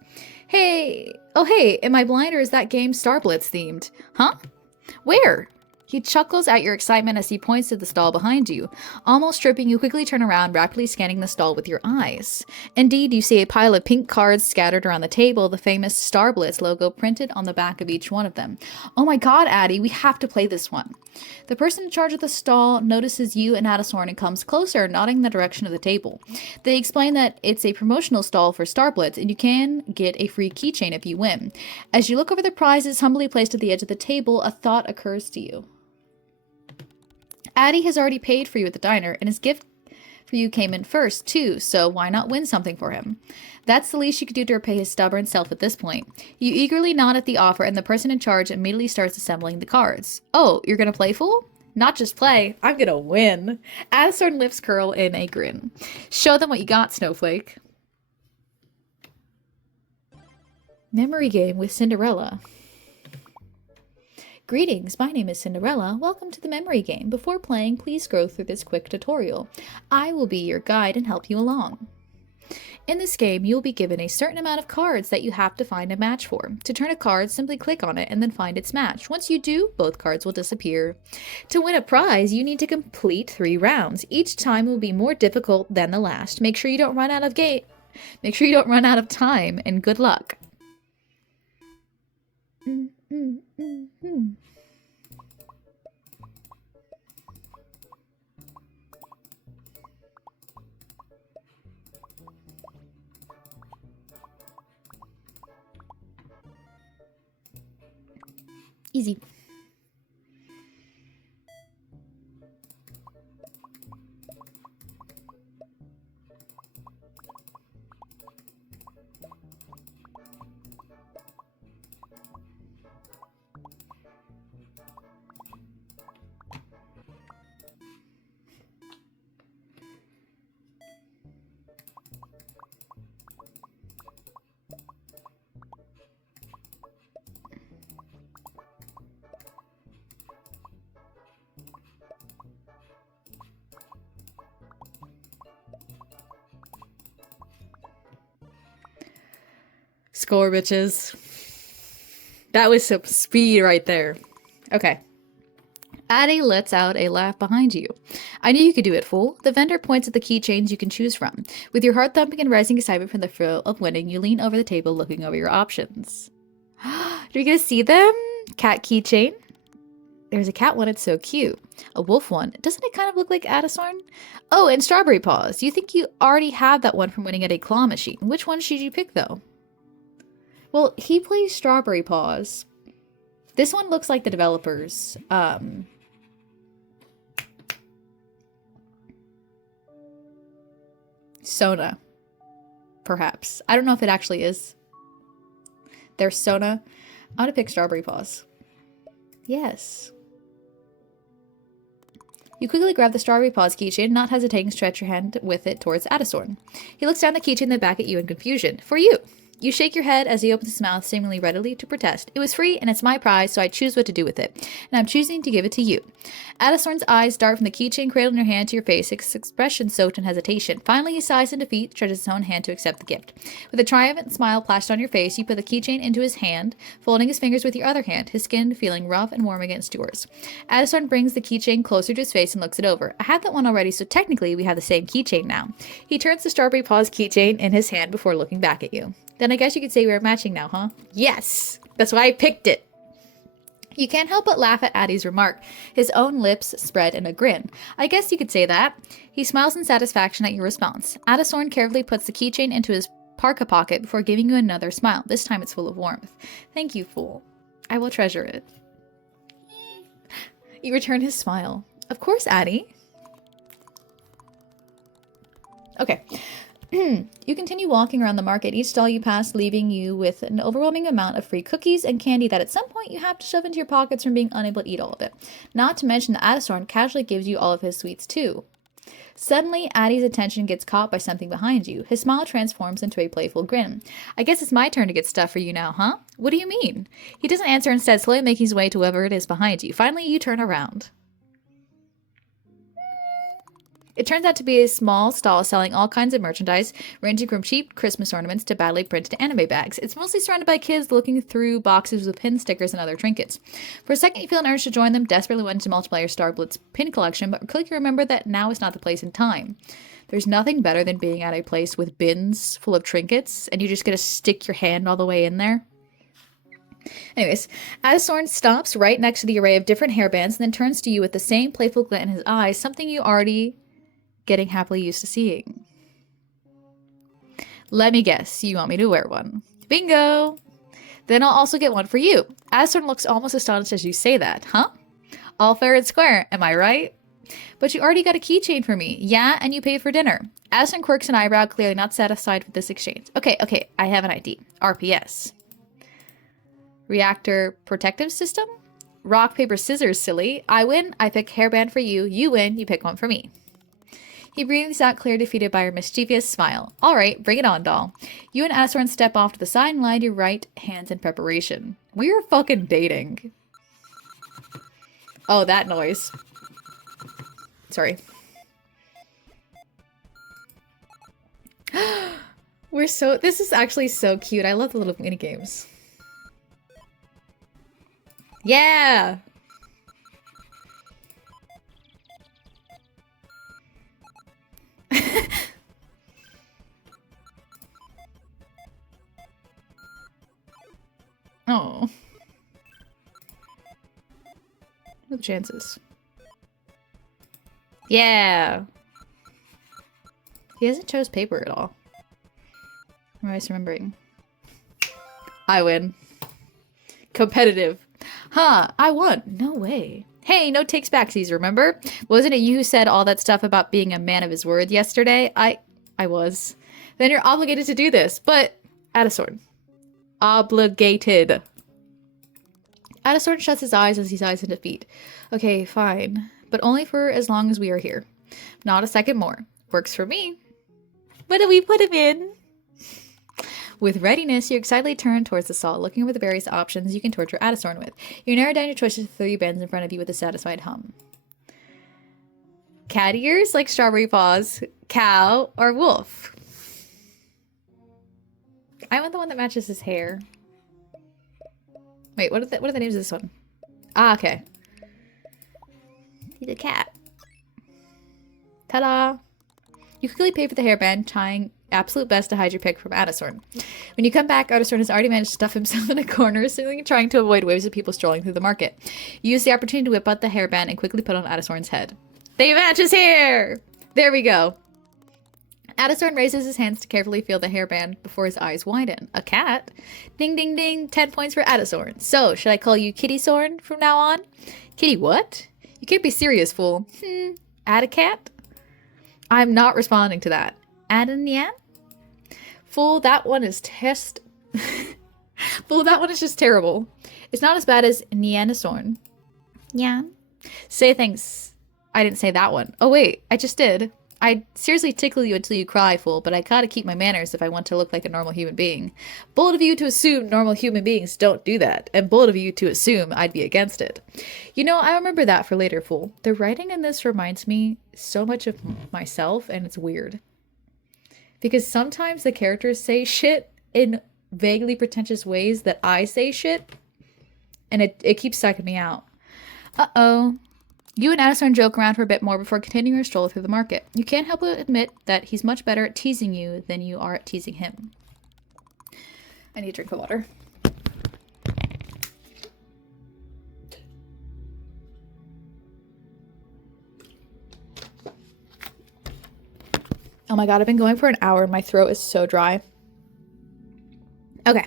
Hey, am I blind or is that game Star Blitz themed? Huh? Where? He chuckles at your excitement as he points to the stall behind you. Almost tripping, you quickly turn around, rapidly scanning the stall with your eyes. Indeed, you see a pile of pink cards scattered around the table, the famous Star Blitz logo printed on the back of each one of them. Oh my god, Addie, we have to play this one. The person in charge of the stall notices you and Adasorn and comes closer, nodding in the direction of the table. They explain that it's a promotional stall for Star Blitz, and you can get a free keychain if you win. As you look over the prizes humbly placed at the edge of the table, a thought occurs to you. Addie has already paid for you at the diner, and his gift for you came in first, too, so why not win something for him? That's the least you could do to repay his stubborn self at this point. You eagerly nod at the offer, and the person in charge immediately starts assembling the cards. Oh, you're gonna play, fool? Not just play, I'm gonna win. Adasorn lips curl in a grin. Show them what you got, Snowflake. Memory game with Cinderella. Greetings, my name is Cinderella. Welcome to the memory game. Before playing, please go through this quick tutorial. I will be your guide and help you along. In this game, you'll be given a certain amount of cards that you have to find a match for. To turn a card, simply click on it and then find its match. Once you do, both cards will disappear. To win a prize, you need to complete 3 rounds. Each time will be more difficult than the last. Make sure you don't run out of time, and good luck. Easy. score, bitches. That was some speed right there. Okay. Addie lets out a laugh behind you. I knew you could do it, fool. The vendor points at the keychains you can choose from. With your heart thumping and rising excitement from the thrill of winning, you lean over the table looking over your options. Do we get to see them? Cat keychain. There's a cat one, it's so cute. A wolf one. Doesn't it kind of look like Addisorn? Oh, and strawberry paws. You think you already have that one from winning at a claw machine. Which one should you pick, though? Well, he plays strawberry paws. This one looks like the developers. Sona. Perhaps. I don't know if it actually is. There's Sona. I'm gonna pick strawberry paws. Yes. You quickly grab the strawberry paws keychain, not hesitating, stretch your hand with it towards Addisorn. He looks down the keychain then back at you in confusion. For you! You shake your head as he opens his mouth, seemingly readily to protest. It was free, and it's my prize, so I choose what to do with it. And I'm choosing to give it to you. Addisorn's eyes dart from the keychain cradled in your hand to your face, his expression soaked in hesitation. Finally, he sighs in defeat, stretches his own hand to accept the gift. With a triumphant smile plashed on your face, you put the keychain into his hand, folding his fingers with your other hand, his skin feeling rough and warm against yours. Addisorn brings the keychain closer to his face and looks it over. I had that one already, so technically we have the same keychain now. He turns the strawberry paws keychain in his hand before looking back at you. Then I guess you could say we're matching now, huh? Yes! That's why I picked it! You can't help but laugh at Addie's remark. His own lips spread in a grin. I guess you could say that. He smiles in satisfaction at your response. Addisorn carefully puts the keychain into his parka pocket before giving you another smile. This time it's full of warmth. Thank you, fool. I will treasure it. You return his smile. Of course, Addie. Okay. You continue walking around the market, each stall you pass leaving you with an overwhelming amount of free cookies and candy that at some point you have to shove into your pockets from being unable to eat all of it. Not to mention that Addisorn casually gives you all of his sweets too. Suddenly, Addie's attention gets caught by something behind you. His smile transforms into a playful grin. I guess it's my turn to get stuff for you now, huh? What do you mean? He doesn't answer, instead slowly making his way to whoever it is behind you. Finally, you turn around. It turns out to be a small stall selling all kinds of merchandise, ranging from cheap Christmas ornaments to badly printed anime bags. It's mostly surrounded by kids looking through boxes with pin stickers and other trinkets. For a second, you feel an urge to join them, desperately wanting to multiply your Star Blitz pin collection, but quickly remember that now is not the place and time. There's nothing better than being at a place with bins full of trinkets, and you just get to stick your hand all the way in there. Anyways, Addisorn stops right next to the array of different hairbands and then turns to you with the same playful glint in his eyes, something you already getting happily used to seeing. Let me guess, you want me to wear one. Bingo! Then I'll also get one for you. Addisorn looks almost astonished as you say that. Huh? All fair and square, am I right? But you already got a keychain for me. Yeah, and you paid for dinner. Addisorn quirks an eyebrow, clearly not satisfied with this exchange. Okay, I have an ID. RPS. Reactor Protective System? Rock, paper, scissors, silly. I win, I pick hairband for you. You win, you pick one for me. He breathes out clear, defeated by her mischievous smile. All right, bring it on, doll. You and Addisorn step off to the side and lie your right hands in preparation. We are fucking dating. Oh, that noise. Sorry. This is actually so cute. I love the little mini games. Yeah! Oh. What are the chances? Yeah! He hasn't chose paper at all. Am I remembering? I win. Competitive. Huh, I won. No way. Hey, no takes backsies, remember? Wasn't it you who said all that stuff about being a man of his word yesterday? I was. Then you're obligated to do this, but Addisorn. Obligated. Addisorn shuts his eyes as he sighs in defeat. Okay, fine. But only for as long as we are here. Not a second more. Works for me. What do we put him in? With readiness, you excitedly turn towards the stall, looking over the various options you can torture Addisorn with. You narrow down your choices to 3 bins in front of you with a satisfied hum. Cat ears, like strawberry paws, cow, or wolf? I want the one that matches his hair. Wait, what are the names of this one? Ah, okay. He's a cat. Ta-da! You quickly pay for the hairband, trying absolute best to hide your pick from Adisorn. When you come back, Adisorn has already managed to stuff himself in a corner, seemingly trying to avoid waves of people strolling through the market. You use the opportunity to whip out the hairband and quickly put on Adisorn's head. They match his hair! There we go. Adisorn raises his hands to carefully feel the hairband before his eyes widen. A cat? Ding, ding, ding. 10 points for Adisorn. So, should I call you Kitty Sorn from now on? Kitty what? You can't be serious, fool. Add a cat? I'm not responding to that. Add a nyan? Fool, that one is Fool, that one is just terrible. It's not as bad as Nyanasorn. Nyan? Say thanks. I didn't say that one. Oh wait, I just did. I'd seriously tickle you until you cry, fool, but I gotta keep my manners if I want to look like a normal human being. Bold of you to assume normal human beings don't do that, and bold of you to assume I'd be against it. You know, I remember that for later, fool. The writing in this reminds me so much of myself, and it's weird. Because sometimes the characters say shit in vaguely pretentious ways that I say shit, and it keeps psyching me out. Uh-oh. You and Adisorn joke around for a bit more before continuing your stroll through the market. You can't help but admit that he's much better at teasing you than you are at teasing him. I need a drink of water. Oh my god, I've been going for an hour and my throat is so dry. Okay.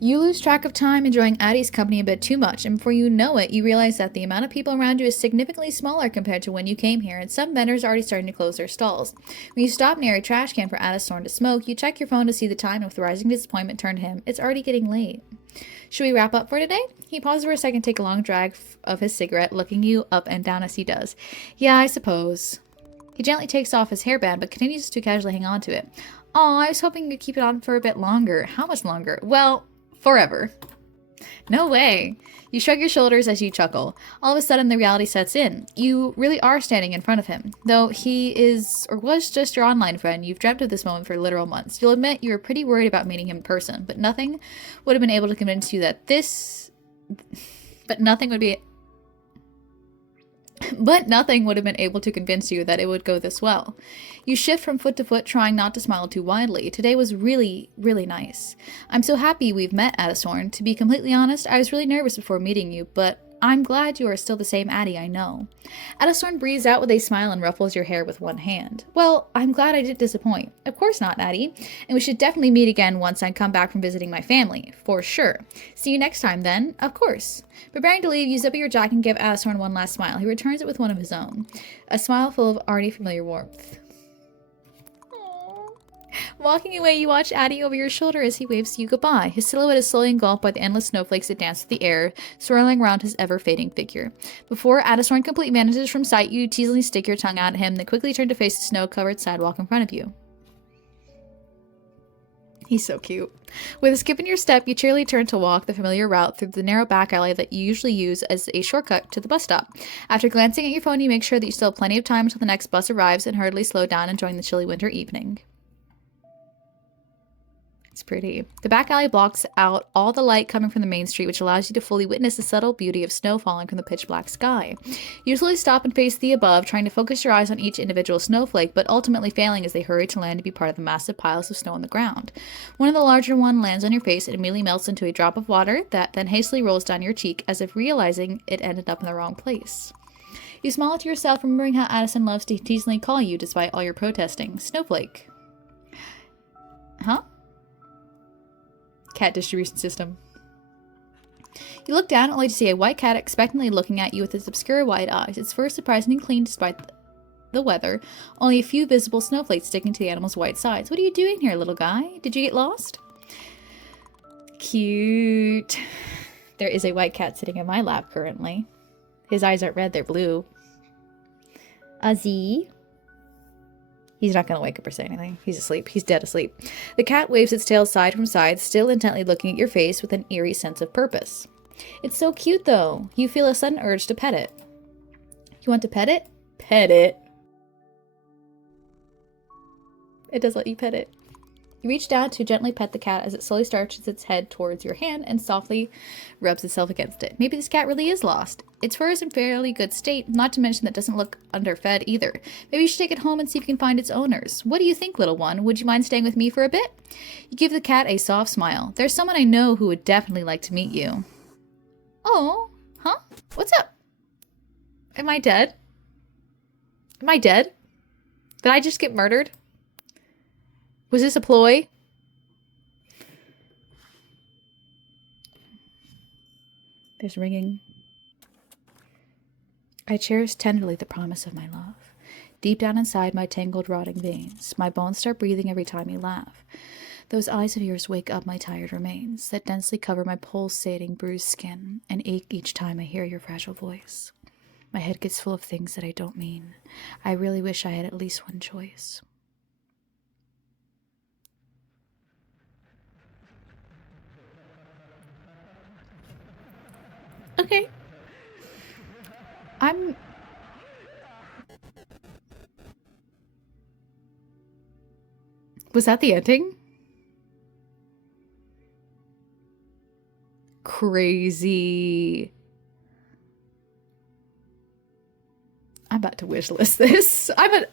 You lose track of time enjoying Addie's company a bit too much, and before you know it, you realize that the amount of people around you is significantly smaller compared to when you came here, and some vendors are already starting to close their stalls. When you stop near a trash can for Adisorn to smoke, you check your phone to see the time, and with rising disappointment turn to him. It's already getting late. Should we wrap up for today? He pauses for a second, take a long drag of his cigarette, looking you up and down as he does. Yeah, I suppose. He gently takes off his hairband, but continues to casually hang on to it. Aw, I was hoping you'd keep it on for a bit longer. How much longer? Well, forever. No way. You shrug your shoulders as you chuckle. All of a sudden, the reality sets in. You really are standing in front of him. Though he is, or was just your online friend, you've dreamt of this moment for literal months. You'll admit you were pretty worried about meeting him in person, but nothing would have been able to convince you that nothing would have been able to convince you that it would go this well. You shift from foot to foot, trying not to smile too widely. Today was really, really nice. I'm so happy we've met, Adisorn. To be completely honest, I was really nervous before meeting you, but I'm glad you are still the same Addie I know. Adisorn breathes out with a smile and ruffles your hair with one hand. Well, I'm glad I didn't disappoint. Of course not, Addie. And we should definitely meet again once I come back from visiting my family. For sure. See you next time, then. Of course. Preparing to leave, you zip up your jacket and give Adisorn one last smile. He returns it with one of his own. A smile full of already familiar warmth. Walking away, you watch Addie over your shoulder as he waves you goodbye. His silhouette is slowly engulfed by the endless snowflakes that dance through the air, swirling around his ever-fading figure. Before Adisorn completely vanishes from sight, you teasingly stick your tongue out at him, then quickly turn to face the snow-covered sidewalk in front of you. He's so cute. With a skip in your step, you cheerily turn to walk the familiar route through the narrow back alley that you usually use as a shortcut to the bus stop. After glancing at your phone, you make sure that you still have plenty of time until the next bus arrives and hurriedly slow down, enjoying the chilly winter evening. It's pretty. The back alley blocks out all the light coming from the main street, which allows you to fully witness the subtle beauty of snow falling from the pitch black sky. You slowly stop and face the above, trying to focus your eyes on each individual snowflake, but ultimately failing as they hurry to land to be part of the massive piles of snow on the ground. One of the larger ones lands on your face and immediately melts into a drop of water that then hastily rolls down your cheek, as if realizing it ended up in the wrong place. You smile to yourself, remembering how Addison loves to teasingly call you despite all your protesting. Snowflake. Huh? Cat distribution system. You look down only to see a white cat expectantly looking at you with its obscure wide eyes, its fur surprisingly clean despite the weather, only a few visible snowflakes sticking to the animal's white sides. What are you doing here, little guy? Did you get lost? Cute. There is a white cat sitting in my lap currently. His eyes aren't red, they're blue. Ozzy. He's not going to wake up or say anything. He's asleep. He's dead asleep. The cat waves its tail side from side, still intently looking at your face with an eerie sense of purpose. It's so cute, though. You feel a sudden urge to pet it. You want to pet it? Pet it. It does let you pet it. You reach down to gently pet the cat as it slowly starches its head towards your hand and softly rubs itself against it. Maybe this cat really is lost. Its fur is in fairly good state, not to mention that it doesn't look underfed either. Maybe you should take it home and see if you can find its owners. What do you think, little one? Would you mind staying with me for a bit? You give the cat a soft smile. There's someone I know who would definitely like to meet you. Oh, huh? What's up? Am I dead? Am I dead? Did I just get murdered? Was this a ploy? There's ringing. I cherish tenderly the promise of my love. Deep down inside my tangled, rotting veins, my bones start breathing every time you laugh. Those eyes of yours wake up my tired remains that densely cover my pulsating, bruised skin and ache each time I hear your fragile voice. My head gets full of things that I don't mean. I really wish I had at least one choice. Okay. Was that the ending? Crazy. I'm about to wishlist this. I'm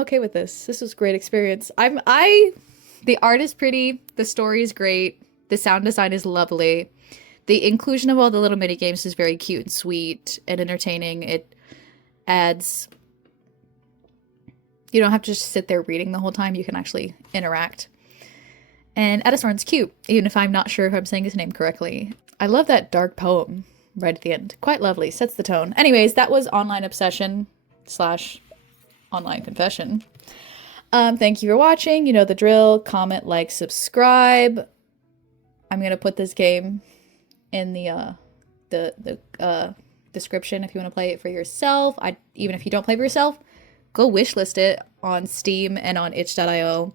okay with this. This was a great experience. The art is pretty, the story is great, the sound design is lovely. The inclusion of all the little mini games is very cute and sweet and entertaining. It adds, you don't have to just sit there reading the whole time, you can actually interact. And Edison's cute, even if I'm not sure if I'm saying his name correctly. I love that dark poem right at the end. Quite lovely, sets the tone. Anyways, that was Online Obsession / Online Confession. Thank you for watching. You know the drill. Comment, like, subscribe. I'm gonna put this game in the description if you want to play it for yourself. Even if you don't play for yourself, go wishlist it on Steam and on itch.io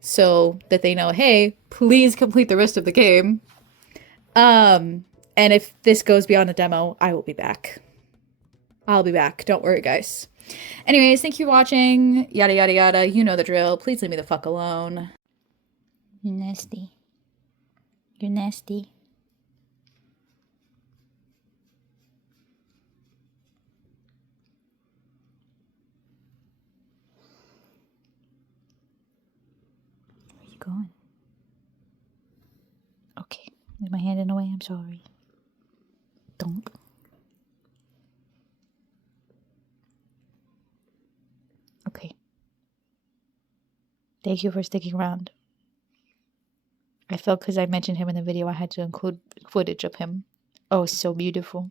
so that they know, hey, please complete the rest of the game. And if this goes beyond a demo, I will be back. I'll be back. Don't worry, guys. Anyways, thank you for watching. Yada, yada, yada. You know the drill. Please leave me the fuck alone. You're nasty. You're nasty. Where are you going? Okay. Is my hand in the way? I'm sorry. Don't. Okay. Thank you for sticking around. I felt because I mentioned him in the video, I had to include footage of him. Oh, so beautiful.